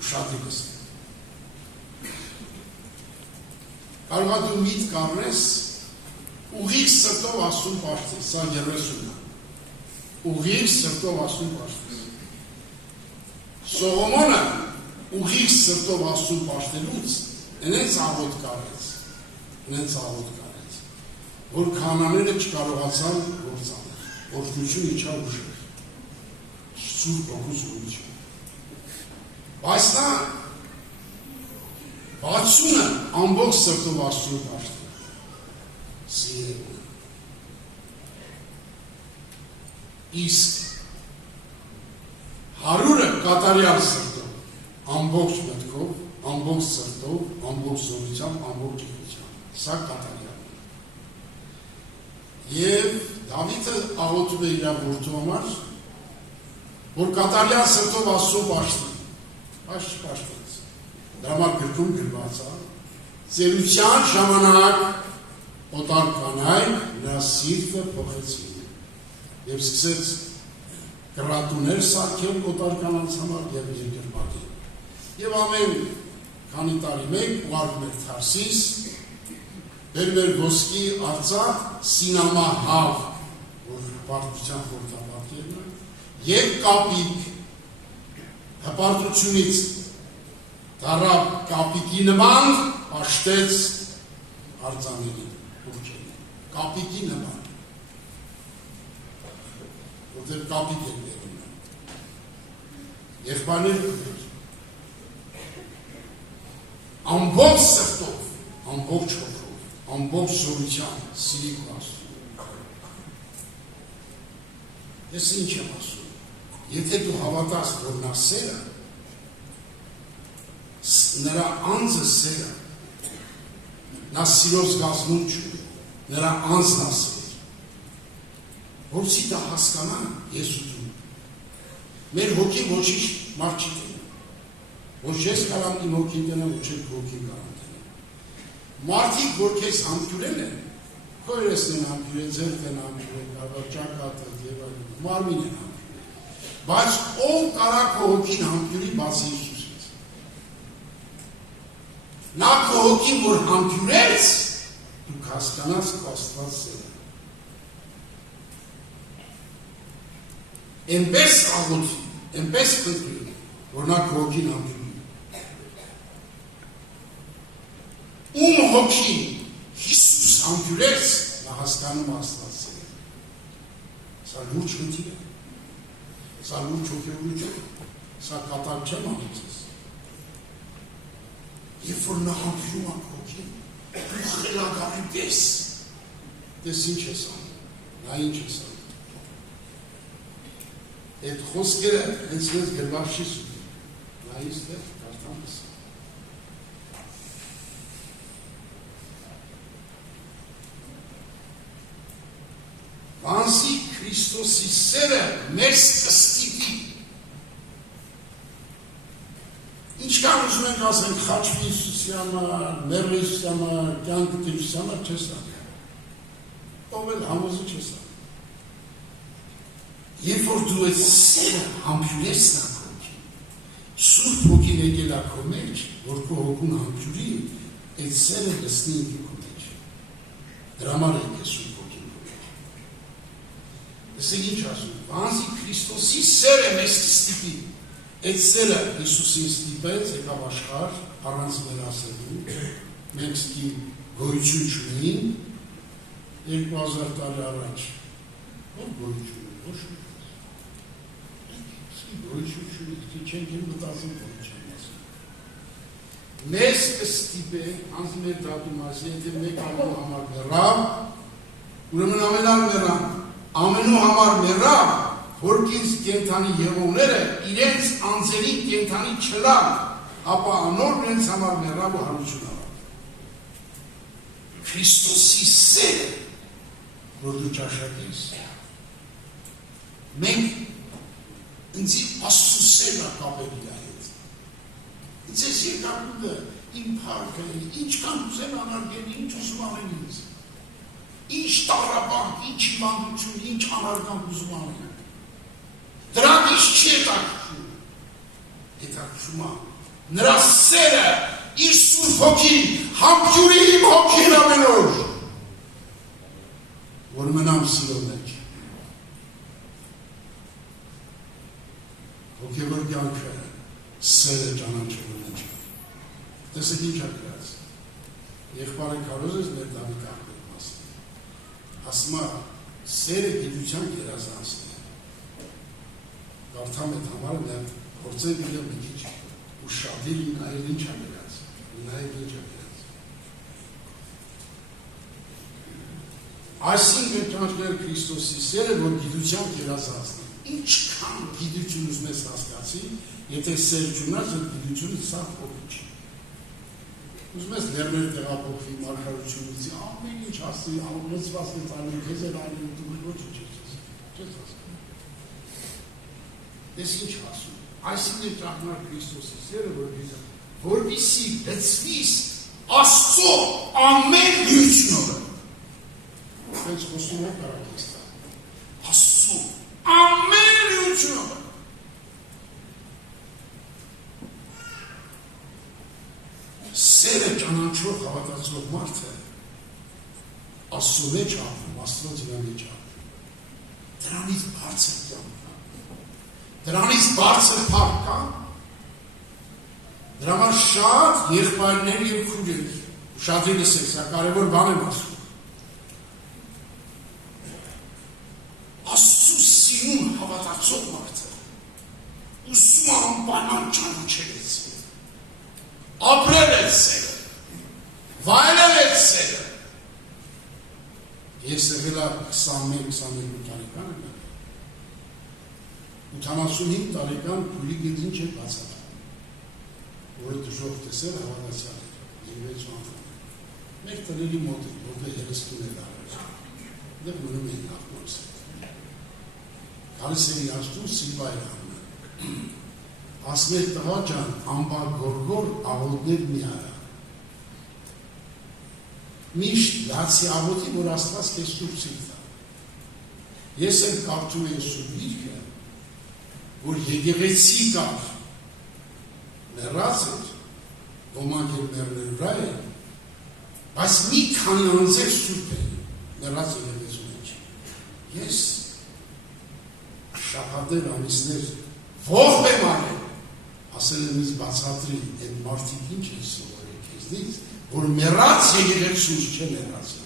շատ եկս։ Կարող է դու միտք առնես, ուղիղ սրտով ասում պաշտես, սա 30-ն է։ Ուղիղ սրտով ասում պաշտես։ Սողոմոնը ուղիղ սրտով ասում պաշտելուց նենց աղոտ կարեց, որ քահանաները չկարողացան գործանել, օրհնություն իջավ ուժեր, Սուրբ Հոգու զորություն։ Բայց նա 60-ը ամբողջ սրտով ասում պաշտել, սիրել։ Իսկ 100-ը կատարյալ սրտով, ամբողջ մտքով, ամբողջ սրտով, ամբողջ զորությամբ, ամբողջ եկությամբ, սա կատարյալ։ Եվ Դավիթը աղոթում է իր որդու համար, որ կատարյալ սրտով ասում պաշտի, բայց չպաշտեց։ Դրա համար գրքում գրված է, ծերության ժամանակ օտար կանայք նրա սիրտը փոխեցին եւ սկսեց կռատուներ սարքել օտար կանանց համար եւ երկրպագին։ Եվ ամեն քանի տարի մեկ ուղարկում էր Թարսիս, բերում էր ոսկի Արցախ, Սինամա հավ, որ հպարտության խորհրդապատկերն է, եւ կապիկ հպարտությունից դարավ կապիկի նման աշտեց արձաններին, ուրջերի, կապիկի նման, որտեղ կապիկ էր բերում է, եղբայրներ կներ, ամբողջ սրտով, ամբողջ հոգով, ամբողջ զորությամբ սիրիկ ասում։ Ես ինչ եմ ասում, եթե դու հավատաս, որ նա սերը, նրա անձը սերը, նա սիրո զգացմունք չունի, նրա անձն է սեր, որցի դա հասկանա ես ու դու։ Մեր հոգին ոչինչ մարդ չի տենում, ոչ ես կարամ իմ հոգին տնեմ, ոչ ես հոգին կարամ տնեմ։ Մարդիկ, որ քեզ համբյուրել են, քոյրեսն են համբյուրել, ձերդ են համբյուրել, ճակատը եւ այլն, մարմին են համբյուրել։ Բայց ով կարա քո հոգին համբյուրի բացի Հիսուսից։ Նա քո հոգին որ համբյուրեց, դու հասկանաս քո Աստված սերը։ Էնպես աղոթի, էնպես խնդրի, որ նա քո հոգին համբյուրի։ Ում հոգին Հիսուս համբյուրեց, նա հասկանում Աստված սերը։ Սա լուրջ խնդիր է, սա լուրջ հոգևորություն է, սա կատակ չեմ անիքես։ Երբ որ նա համբյուրում է քո հոգին, դու խելագարի պես, դες ինչ ես անում, նա ինչ ես անում։ Այդ խոսքերը հենց մեզ գրված չի սուտի, նայից դեր կարդամ ես։ Բանսի Քրիստոսի սերը մեզ կստիպի։ Ինչքան ուզում ենք ասենք խաչվի Հիսուսի համար, մեռնի Հիսուսի համար, կյանքը Հիսուսի համար չես անում։ Ով էլ համոզը չես անում։ Երբ որ դու այդ սերը համբյուրես նա քո հոգին, Սուրբ Հոգին եկել է քո մեջ, որ քո հոգուն համբյուրի, այդ սերը լցնի ինքը քո մեջ։ Դրա համար է Սուրբ Ոգին փոխել։ Դեսեք ինչ ասում, բանսի Քրիստոսի սերը մեզ ստիպի։ Այդ սերը Հիսուսին ստիպեց, եկավ աշխարհ, առանց մեր ասելու, մենք ստի գոյություն չունեին 2000 տարի առաջ։ Ո՞ր գոյություն ունի, ոչ մի։ Ստի գոյություն չունի, չենք մտածում գոյություն մասին։ Մեզ կստիպե, անց մեր դատում ասի, եթե մեկ ամենու համար մեռավ, ուրեմն ամենալ մեռան, ամենու համար մեռավ, որքից կենթանի եղողները իրենց անձերին կենթանի չլան, ապա անոր իրենց համար մեռավ ու հարություն ավար։ Քրիստոսի սերը, որ դու ճաշակես, մենք ինձի Աստծու սերն է կապել իր հետ։ Ինձ ես երկակուտը, իմ փառքը, ինչքան ուզեն անարգել, ինչ ուզում անեն ինձ։ Ինչ տառապանք, ինչ հիվանդություն, ինչ անարգանք ուզում անեն։ Դրանք ինչ չի հետաքրքրում։ Հետաքրքրում է նրա սերը, իր Սուրբ Հոգին, համբուրի իմ հոգին ամեն օր, որ մնամ սիրո մեջ։ Հոգևոր կյանքը սերը ճանաչելու մեջ։ Տեսեք ինչ է գրած։ Եղբայրը կարող ես մեր Դավիթ աղբեր մասը։ Ասում է սերը գիտության գերազանցն է։ Կարդամ այդ համարը նա փորձել իրը մի քիչ ու շատիր նայել ինչ է գրած։ Նայել ինչ է գրած։ Այսինքն ճանաչել Քրիստոսի սերը, որ գիտության գերազանցն է։ Ինչքան գիտություն ուզում ես հասկացի, եթե սեր չունես, այդ գիտությունը սա փոխի չի։ Ուզում ես լեռներ տեղափոխվի մարգարությունից, ամեն ինչ հասցի, ամենեցված է տանում, քեզ էլ այլն դու ոչ չես հասկանում։ Ես ինչ ասում, այսինքն ճանաչել Քրիստոսի սերը, որպեսզի լցվիս Աստծո ամեն լույսնով։ Բայց խոսում է կարակեստա։ Աստծո ամեն լույսնով։ Սերը ճանաչող հավատացող մարդը Աստծո մեջ ապրում, Աստծո ձեռքի մեջ ապրում։ Դրանից բարձր կյանք կա։ Դրանից բարձր փառք կա։ Դրա համար շատ եղբայրներ եւ քույրեր, շատ լսեք, սա կարևոր բան եմ ասում։ Աստծո սիրուն հավատացող մարդը ուզում անպայման ճանաչել է սերը, ապրել է սերը, վայելել է սերը։ Ես եղել եմ 21-22 տարեկան եմ, 85 տարեկան քույրի գետին չէ բացատը, որը դժոխ տեսել հավատացյալ է, 6 անգամ։ Մեկ տների մոտ է, որտեղ 30 է դարեր, դեղ մնում էին նախնորս է։ Գալիս է իրաշտում Սիլվայի համը, ասմեր տղա ջան, ամբա գորգոր աղոտներ մի արա։ Միշտ լացի աղոտի, որ աստված կես սուրբ սիրտ է։ Ես եմ կարդում եմ սուրբ գիրքը, որ եկեղեցի կար, մեռած էր, ոմանք էլ մեռնել վրա է, բայց մի քանի անձեր սուրբ է, մեռած եկեղեցու մեջ։ Ես շաբաթներ, ամիսներ ողբ եմ արել, ասել եմ ինձ բացատրի, այդ մարդիկ ինչ են սովորել քեզնից, որ մեռած եկեղեցուց չէ մեռածը։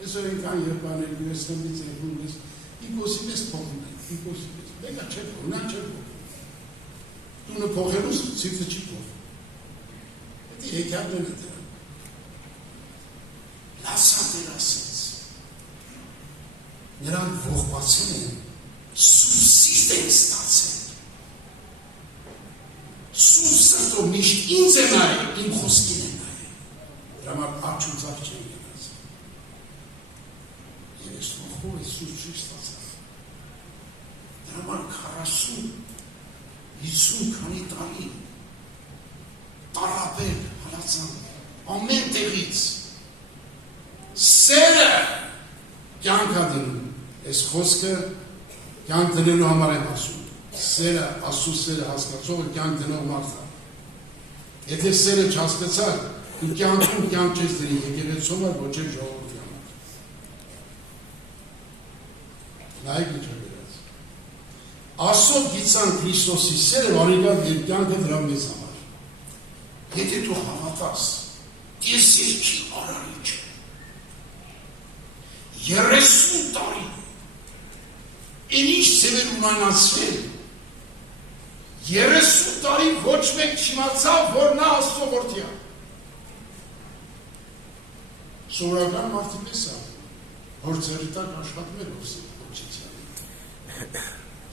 Այսօր ենքան եղբայրներ գույեսնից եղում ես, ինքոսի մեզ փոխում են, ինքոսի մեզ, մեկը չէ փոխում, նա չէ փոխում։ Տունը փոխելուց ցիվը չի փոխում։ Դա եկյալն է դրան։ Լասատեր ասեց, նրանք ողբացել են, սուսիստ են ստացել։ Սուսատով միշտ ինձ է նայել, իմ խոսքին է նայել։ Դրա համար աչուծավ չեն գնաց։ Եվ ես թողով է սուս չի ստացավ։ Դրա համար 40-50 քանի տարի տարապել, հալածան, ամեն տեղից սերը կյանքա դնում, ես խոսքը կյանք դնելու համար եմ ասում, սերը, Աստծո սերը հասկացողը կյանք դնող մարդ է։ Եթե սերը չհասկացար, դու կյանքում կյանք չես դնի եկեղեցու համար, ոչ էլ ժողովրդի համար։ նայեք ինչ է գրած։ Աստծո գիտան Քրիստոսի սերը վարիգան երկյանքը դրա մեզ համար։ Եթե դու հավատաս, ես երկի արարիչ 30 տարի ինչ ծևեր ումանացվել 30 տարի ոչ մեկ չիմացավ, որ նա Աստծո որդի է։ Սովորական մարդի պես է, որ ձերի տակ աշխատում էր ոչիցիան։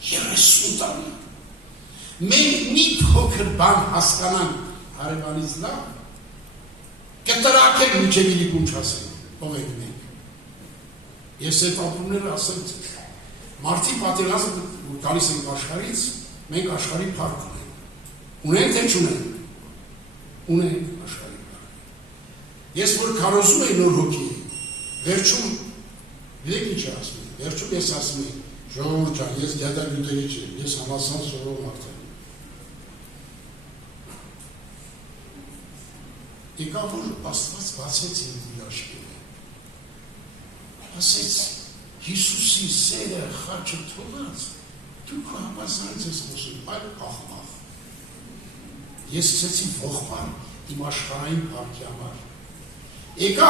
30 տարի։ Մենք մի փոքր բան հասկանանք հարևանից լավ, կտրակել մինչև իրիկուն չասենք, ով եք մենք։ Ես այդ ապրումները ասեմ, մարդի պատերազմ գալիս ենք աշխարից, մենք աշխարհի փառք ունենք։ Ունենք թե չունենք։ Ունենք աշխարհի փառք։ Ես որ քարոզում եի նոր հոգի, վերջում գիտեք ինչ ասում եմ, վերջում ես ասում եմ, ժողովուրդ ջան, ես գիտագիտի չեմ, ես համասան սովոր մարդ եմ։ Եկավ որ Աստված բացեց իմ աչքերը։ Ասեց Հիսուսի սերը խաչը թողած, դուք համազանց ես խոսում, այլ աղմաղ։ Ես սկսեցի ողբալ իմ աշխարհային փառքի համար։ Եկա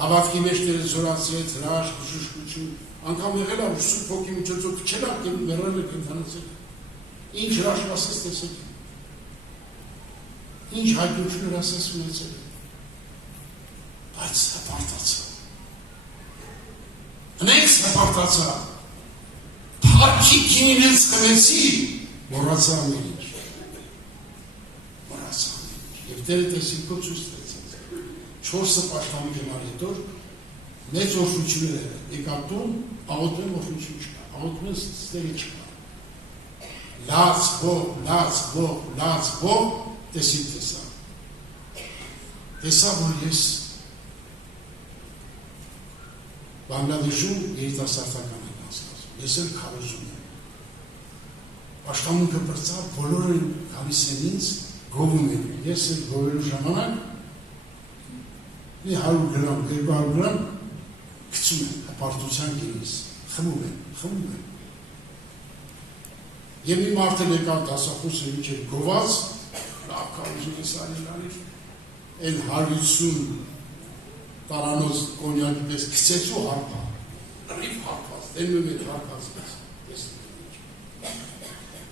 հավատքի մեջ զորացեց, հրաշք, բժշկություն, անգամ եղել է Սուրբ Հոգի միջոցով չելակ եմ մեռել եք ընթանացել։ Ինչ հրաշք ասես տեսեք։ Ինչ հայտնություններ ասես ունեցել։ Բայց հպարտացա։ Հնեքս հպարտացա։ Փառքի գինինենց խմեցի, մոռացա ամեն ինչ։ Եվ Տերը տեսիքո ցույց տվեց։ 4 պաշտամի գնալ հետո մեծ օրհնություններ եկա տուն, աղոթում օրհնություն չկա, աղոթում ստերի չկա։ Լաց ո, տեսիք տեսա։ Տեսա, որ ես Բանգլադեշում երիտասարդական եմ անցկացնում, ես էլ քարոզում եմ։ Պաշտամունքը բրծավ, բոլորը գալիս են ինձ, գովում են, ես էլ գովելու ժամանակ մի 100 գրամ, 200 գրամ գցում են հպարտության գինիս, խմում են։ Եվ մի մարդ էլ եկավ դասախոսը միջև գոված, լավ կարուզում ես արիլանիր, են 150 տարանոց կոնյակի պես գցեց ու հարպա, ռիվ հարպած, դենում են հարպած պես,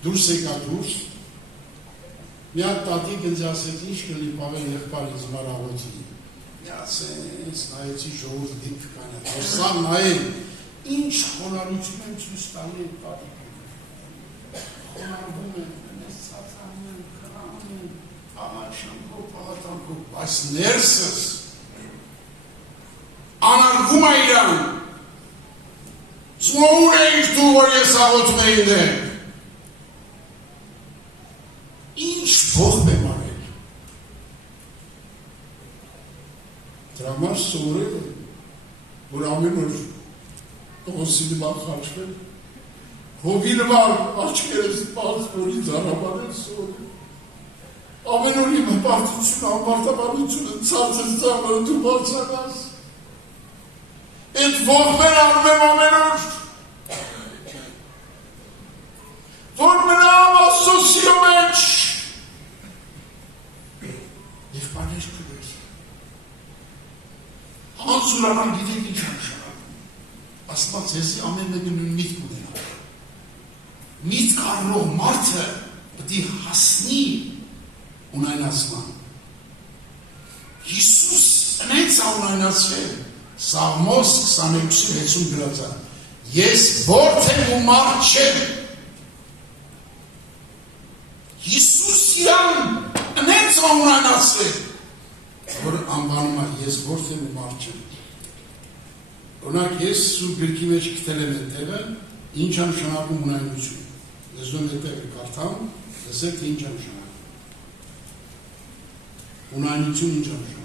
դուրս եկա դուրս, մի հատ տատիկ ինձ ասեց, ինչ կլի պավել եղբար ինձ մարաղոցի, միացենց, նայեցի ժողովուրդ դիպ կանա, սա նայել, ինչ խոնարություն են ցույց տալի այդ տատիկը, խոնարվում են, նես ծածանում են, կրանում են, աղաշանքով, պաղատանքով, բայց ներսս, անարգում է իրան, ծնողուն էինք դու, որ ես աղոթում էի դեմ, ինչ ողբ եմ արել, դրա համար սովորել է, որ ամեն օր տողոսի նման խաչվել, հողի նման աչքերս բաց, որ ինձ հարաբարել սովորել, ամեն օր իմ հպարտությունը, ամբարտաբանությունը ցածր ծավալը դու բարձրանաս, այդ ողբեր անում եմ ամեն օր, որ մնամ Աստծո սիրո մեջ, եղբայրներ կգրես, հանցուրանան գիտեք ինչ նշանակում, Աստված ձեզի ամեն մեկը նույն միտք ունենա, միտք առնող մարդը պետք է հասնի ունայնացման, Հիսուս ընեց ունայնացվել, Սաղմոս 22:60 գրած է, ես որդի եմ ու մարդ չեմ, Հիսուս իրան ընեց ունայնացվել, որ անվանում է ես որդի եմ ու մարդ չեմ, օրինակ ես Սուրբ գրքի մեջ գտել եմ այդ տեղը, ինչ է նշանակում ունայնություն, լեզվում այդ տեղը կարդամ, լսեք թե ինչ է նշանակում, ունայնություն ինչ է նշանակում,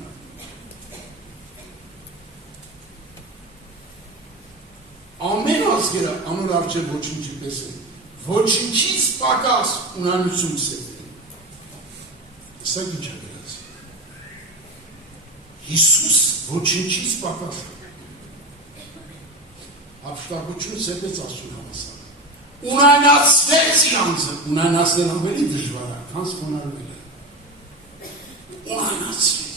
ամեն ազգերը անոր արջև ոչինչի պես են, ոչինչից պակաս ունանություն սեվեն, սա ինչ է գրած, Հիսուս ոչինչից պակաս, հափշտակություն սեպեց Աստծուն հավասար։ Ունայնացվեց իրանցը, ունայնացնել ավելի դժվար է, քան խոնարհվելը։ Ունայնացվեց։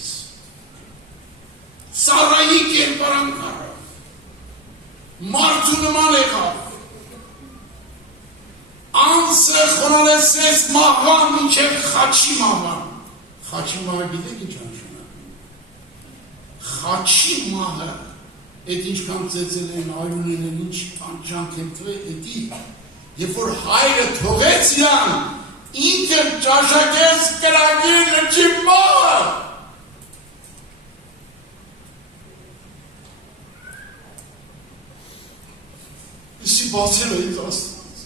Սարայի կերպարանքարը, մարդու նման եղավ, անձը խոնարհեցրեց մահվան մինչև խաչի մահվան։ Խաչի մահը գիտեք ինչ նշանակում։ Խաչի մահը, այդ ինչքան ծեծել են, այրունել են, ինչ տանջանք են տվել, էդի, երբ որ հայրը թողեց իրան, ինքը ճաշակեց կրակի լճի մահը։ Իսի բացել է ինձ Աստված,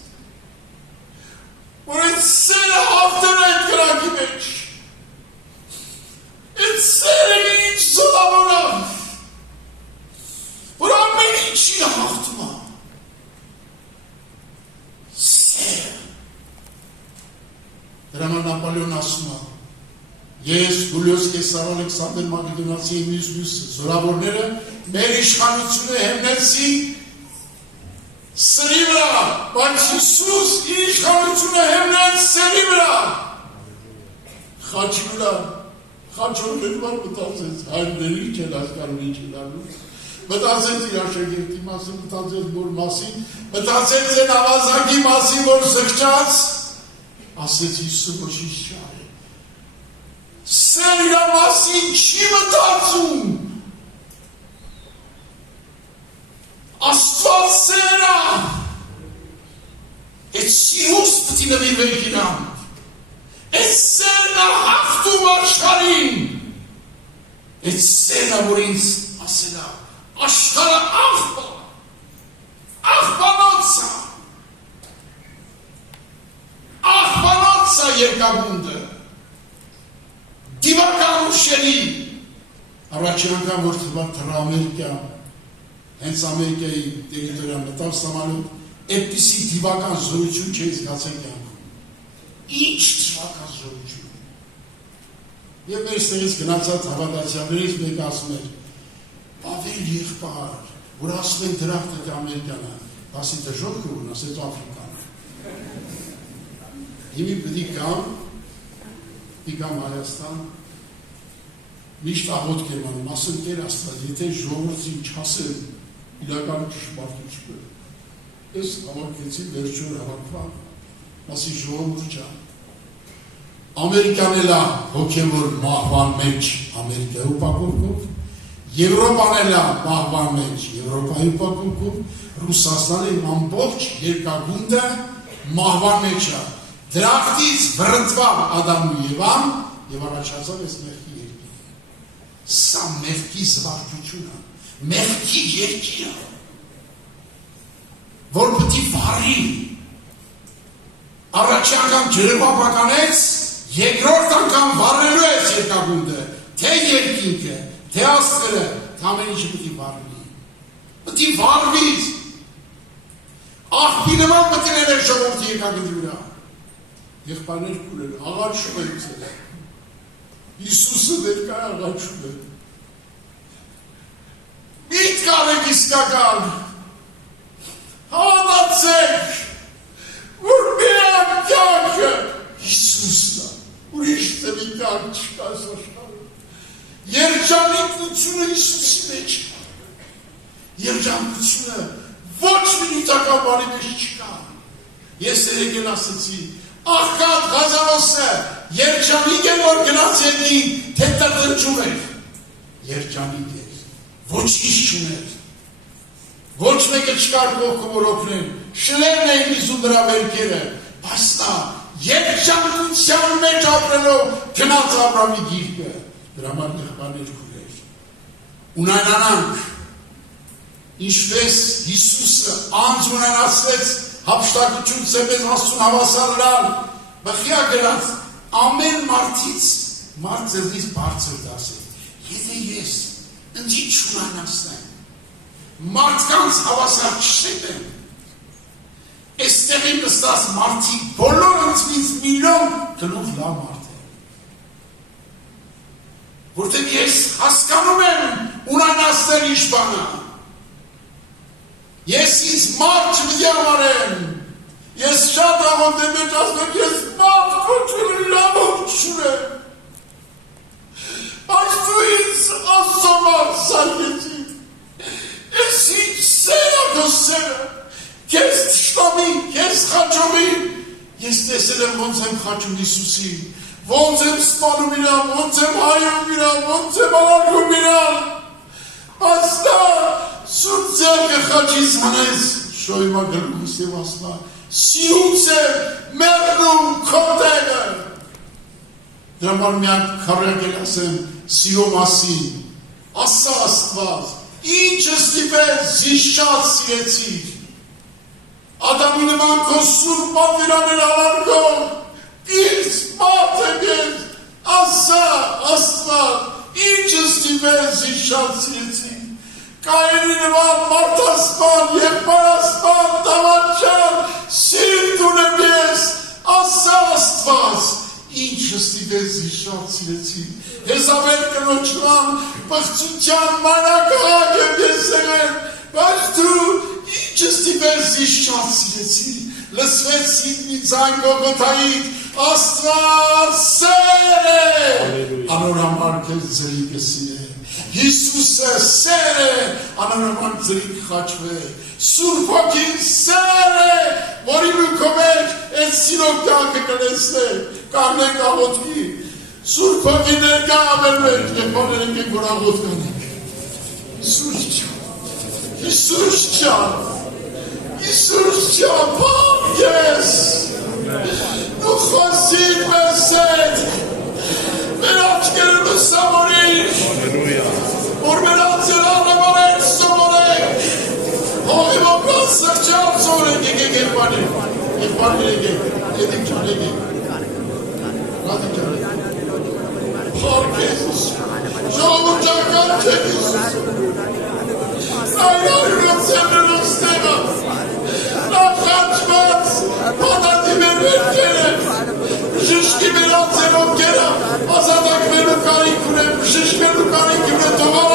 որ այդ սերը հաղթել է այդ կրակի մեջ, այդ սերը ինչ զոտավորավ, որ ամեն ինչի հաղթում է, սերը։ Դրա համար Նապոլեոն ասում է, ես Հուլիոս Կեսար Ալեքսանդր Մակեդոնացիի մյուս զորավորները մեր իշխանությունը հենեցին սերի վրա, բայց Հիսուս իր իշխանությունը հենեց սերի վրա, խաչի վրա, խաչով մեկվար մտածեց, հայրների չեն հասկանում ինչ են անում, մտածեց իր աշակերտի մասին, մտածեց որ մասին, մտածեց այն ավազակի մասին, որ զղջաց, ասեց Հիսուսը ոչինչ չարի, սեր իր մասին չի մտածում, Աստված սերա, այդ սիրուս պտի նվիրվենք իրան, այդ սերնա հաղթում աշխարհին, այդ սերնա, որ ինձ ասելա, աշխարհը աղբանոցա երկագունդը, դիվական ուշելի, առաջի անգամ որ թվա Ամերիկա, հենց Ամերիկայի տերիտորիան մտավ սամալոտ, այդպիսի դիվական զորություն չէի զգացել կյանքում։ Ինչ դիվական զորություն։ Եվ մեր ստեղից գնացած հավատացյալներից մեկ ասում էր, Պավել եղբայր, որ ասում են դրախտ է Ամերիկանը, ասի դժոխ կուրն, ասեց Աֆրիկան։ Հիմի պտի կամ Հայաստան, միշտ աղոտ կերմանում, ասում կեր Աստված, եթե ժողովրդին չասել, իրական ճշմարտություն է։ Ես հավաքեցի վերջոր հավաքվան, ասի ժողովուրդ չա։ Ամերիկան էլա հոգևոր մահվան մեջ Ամերիկայի ուպակորքով, Եվրոպան էլա մահվան մեջ Եվրոպայի ուպակորքով, Ռուսաստանի ամբողջ երկագունդը մահվան մեջ է։ Դրախտից վրըտվավ Ադամ ու Եվան և առաջացավ այս մեղքի երկիրը։ Սա մեղքի զվարճություն է, մեղքի երկիրը, որ պտի վարի, առաջի անգամ ջրեպապականեց, երկրորդ անգամ վարելու ես երկագունդը, թե երկինքը, թե աստղերը, ամեն ինչը պտի վարվի, պտի վարվի, աղբի նման պտի ներեր ժողովրդի երկագնդի վրա, եղբայրներ կուրել, աղաչում են ձեզ, Հիսուսը ներկա աղաչում է, Միտք արեք իսկական, հավատացեք, որ միակ կյանքը Հիսուսն է, ուրիշ ծևի կյանք չկա այս աշխարհում։ Երջանկությունը Հիսուսի մեջ կա։ Երջանկությունը ոչ մի նյութական բանի մեջ չկա։ Ես երեկ ասացի, աղքատ Ղազարոսը երջանիկ է, որ գնաց ետին, թե տրտնջում էր։ Երջանիկ է։ Ոչինչ չուներ, ոչ մեկը չկար կողքը որ օգնեն, շներն էին լիզում դրա վերքերը, բայց նա երջանկության մեջ ապրելով գնաց Աբրամի գիրկը, դրա համար եղբայրներ քույրեր, ունենանանք, ինչպես Հիսուսը անձ ունենացրեց հափշտակություն սեպեց Աստծուն հավասար լալ, բխյա գրած ամեն մարդից մարդ ձեզնից բարձր դասել, եթե ես ընձի չունանացնեմ, մարդկանց հավասար չսեպեմ, այստեղի նստած մարդիկ բոլոր ընձվից միլիոն գլուխ լավ մարդ է, որտեղ ես հասկանում եմ ունանացնել ինչ բանա, Ես ինձ մարդ չպիտի ամարեմ, ես շատ աղոտ եմ մեջ ասում, ես մարդ կոչում իրավոք չունեմ, բայց դու ինձ ասոմար սարկեցի, ես ինձ սերա քո սերը, քեզ թշնամի, քեզ խաչոմի, ես տեսել եմ ոնց եմ խաչում Հիսուսին, ոնց եմ սպանում իրան, ոնց եմ հայում իրան, ոնց եմ արարգում իրան, բայց նա սուրբ ձեռքը խաչից հանեց, շոյմա գրկուս և ասնա, սիուց եմ մերնում քո տեղը, դրա համար միակ քարակել ասեմ, սիո մասին, ասա Աստված, ինչը ստիպեց զիշատ սիրեցիր, Ադամի նման քո սուրբ պատվիրանել արարգով, ինձ մարդ եմ ես, ասա Աստված, ինչը ստիպեց զիշատ սիրեցիր, Կայենի նման մարդասպան, եղբարասպան, դավաճան, սիրտ ունեմ ես, ասա Աստված, ինչը ստիպեց զիշատ սիրեցիր, Հեզավեր կնոջ նման պղծության մանրակաղակ եմ ես եղել, բայց դու ինչը ստիպեց զիշատ սիրեցիր, լսվեց սիտնի ձայն Գողգոթայից, Աստված սեր է, անոր համար քեզ ձրիկ է սիրել, Հիսուսը սեր է, անոր համար ձրիկ խաչվե, Սուրբ Հոգին սեր է, որի մուքո մեջ այդ սիրոք տակը կլեսնել, կաղնենք աղոտքի, Սուրբ Հոգին ներկա ամեր մեջ, և բաներենք ենք, որ աղոտ կանենք, Հիսուս ջան, Հիսուս ջան, բան ես, դու խոսիր մեզ հետ, մեր աչքերը լուսավորիր, որ մեր անձերանը մարենք սովորենք, հողի մոքան սրճան սովորենք, եկեք և բանիր եկեք, եդիկ ճան եկեք, ռադիկ ճան եկեք, հարկ Եզուս, ժողովուրջական չեք Եզուս, այրայրոց եմրելոց տեղը, նա խաչված, պատատի մեր վերքերը, Շշկի մեր անձերով կերը, ազատակվելու կարիք ունեմ, շշկելու կարիք ունեմ, թողավ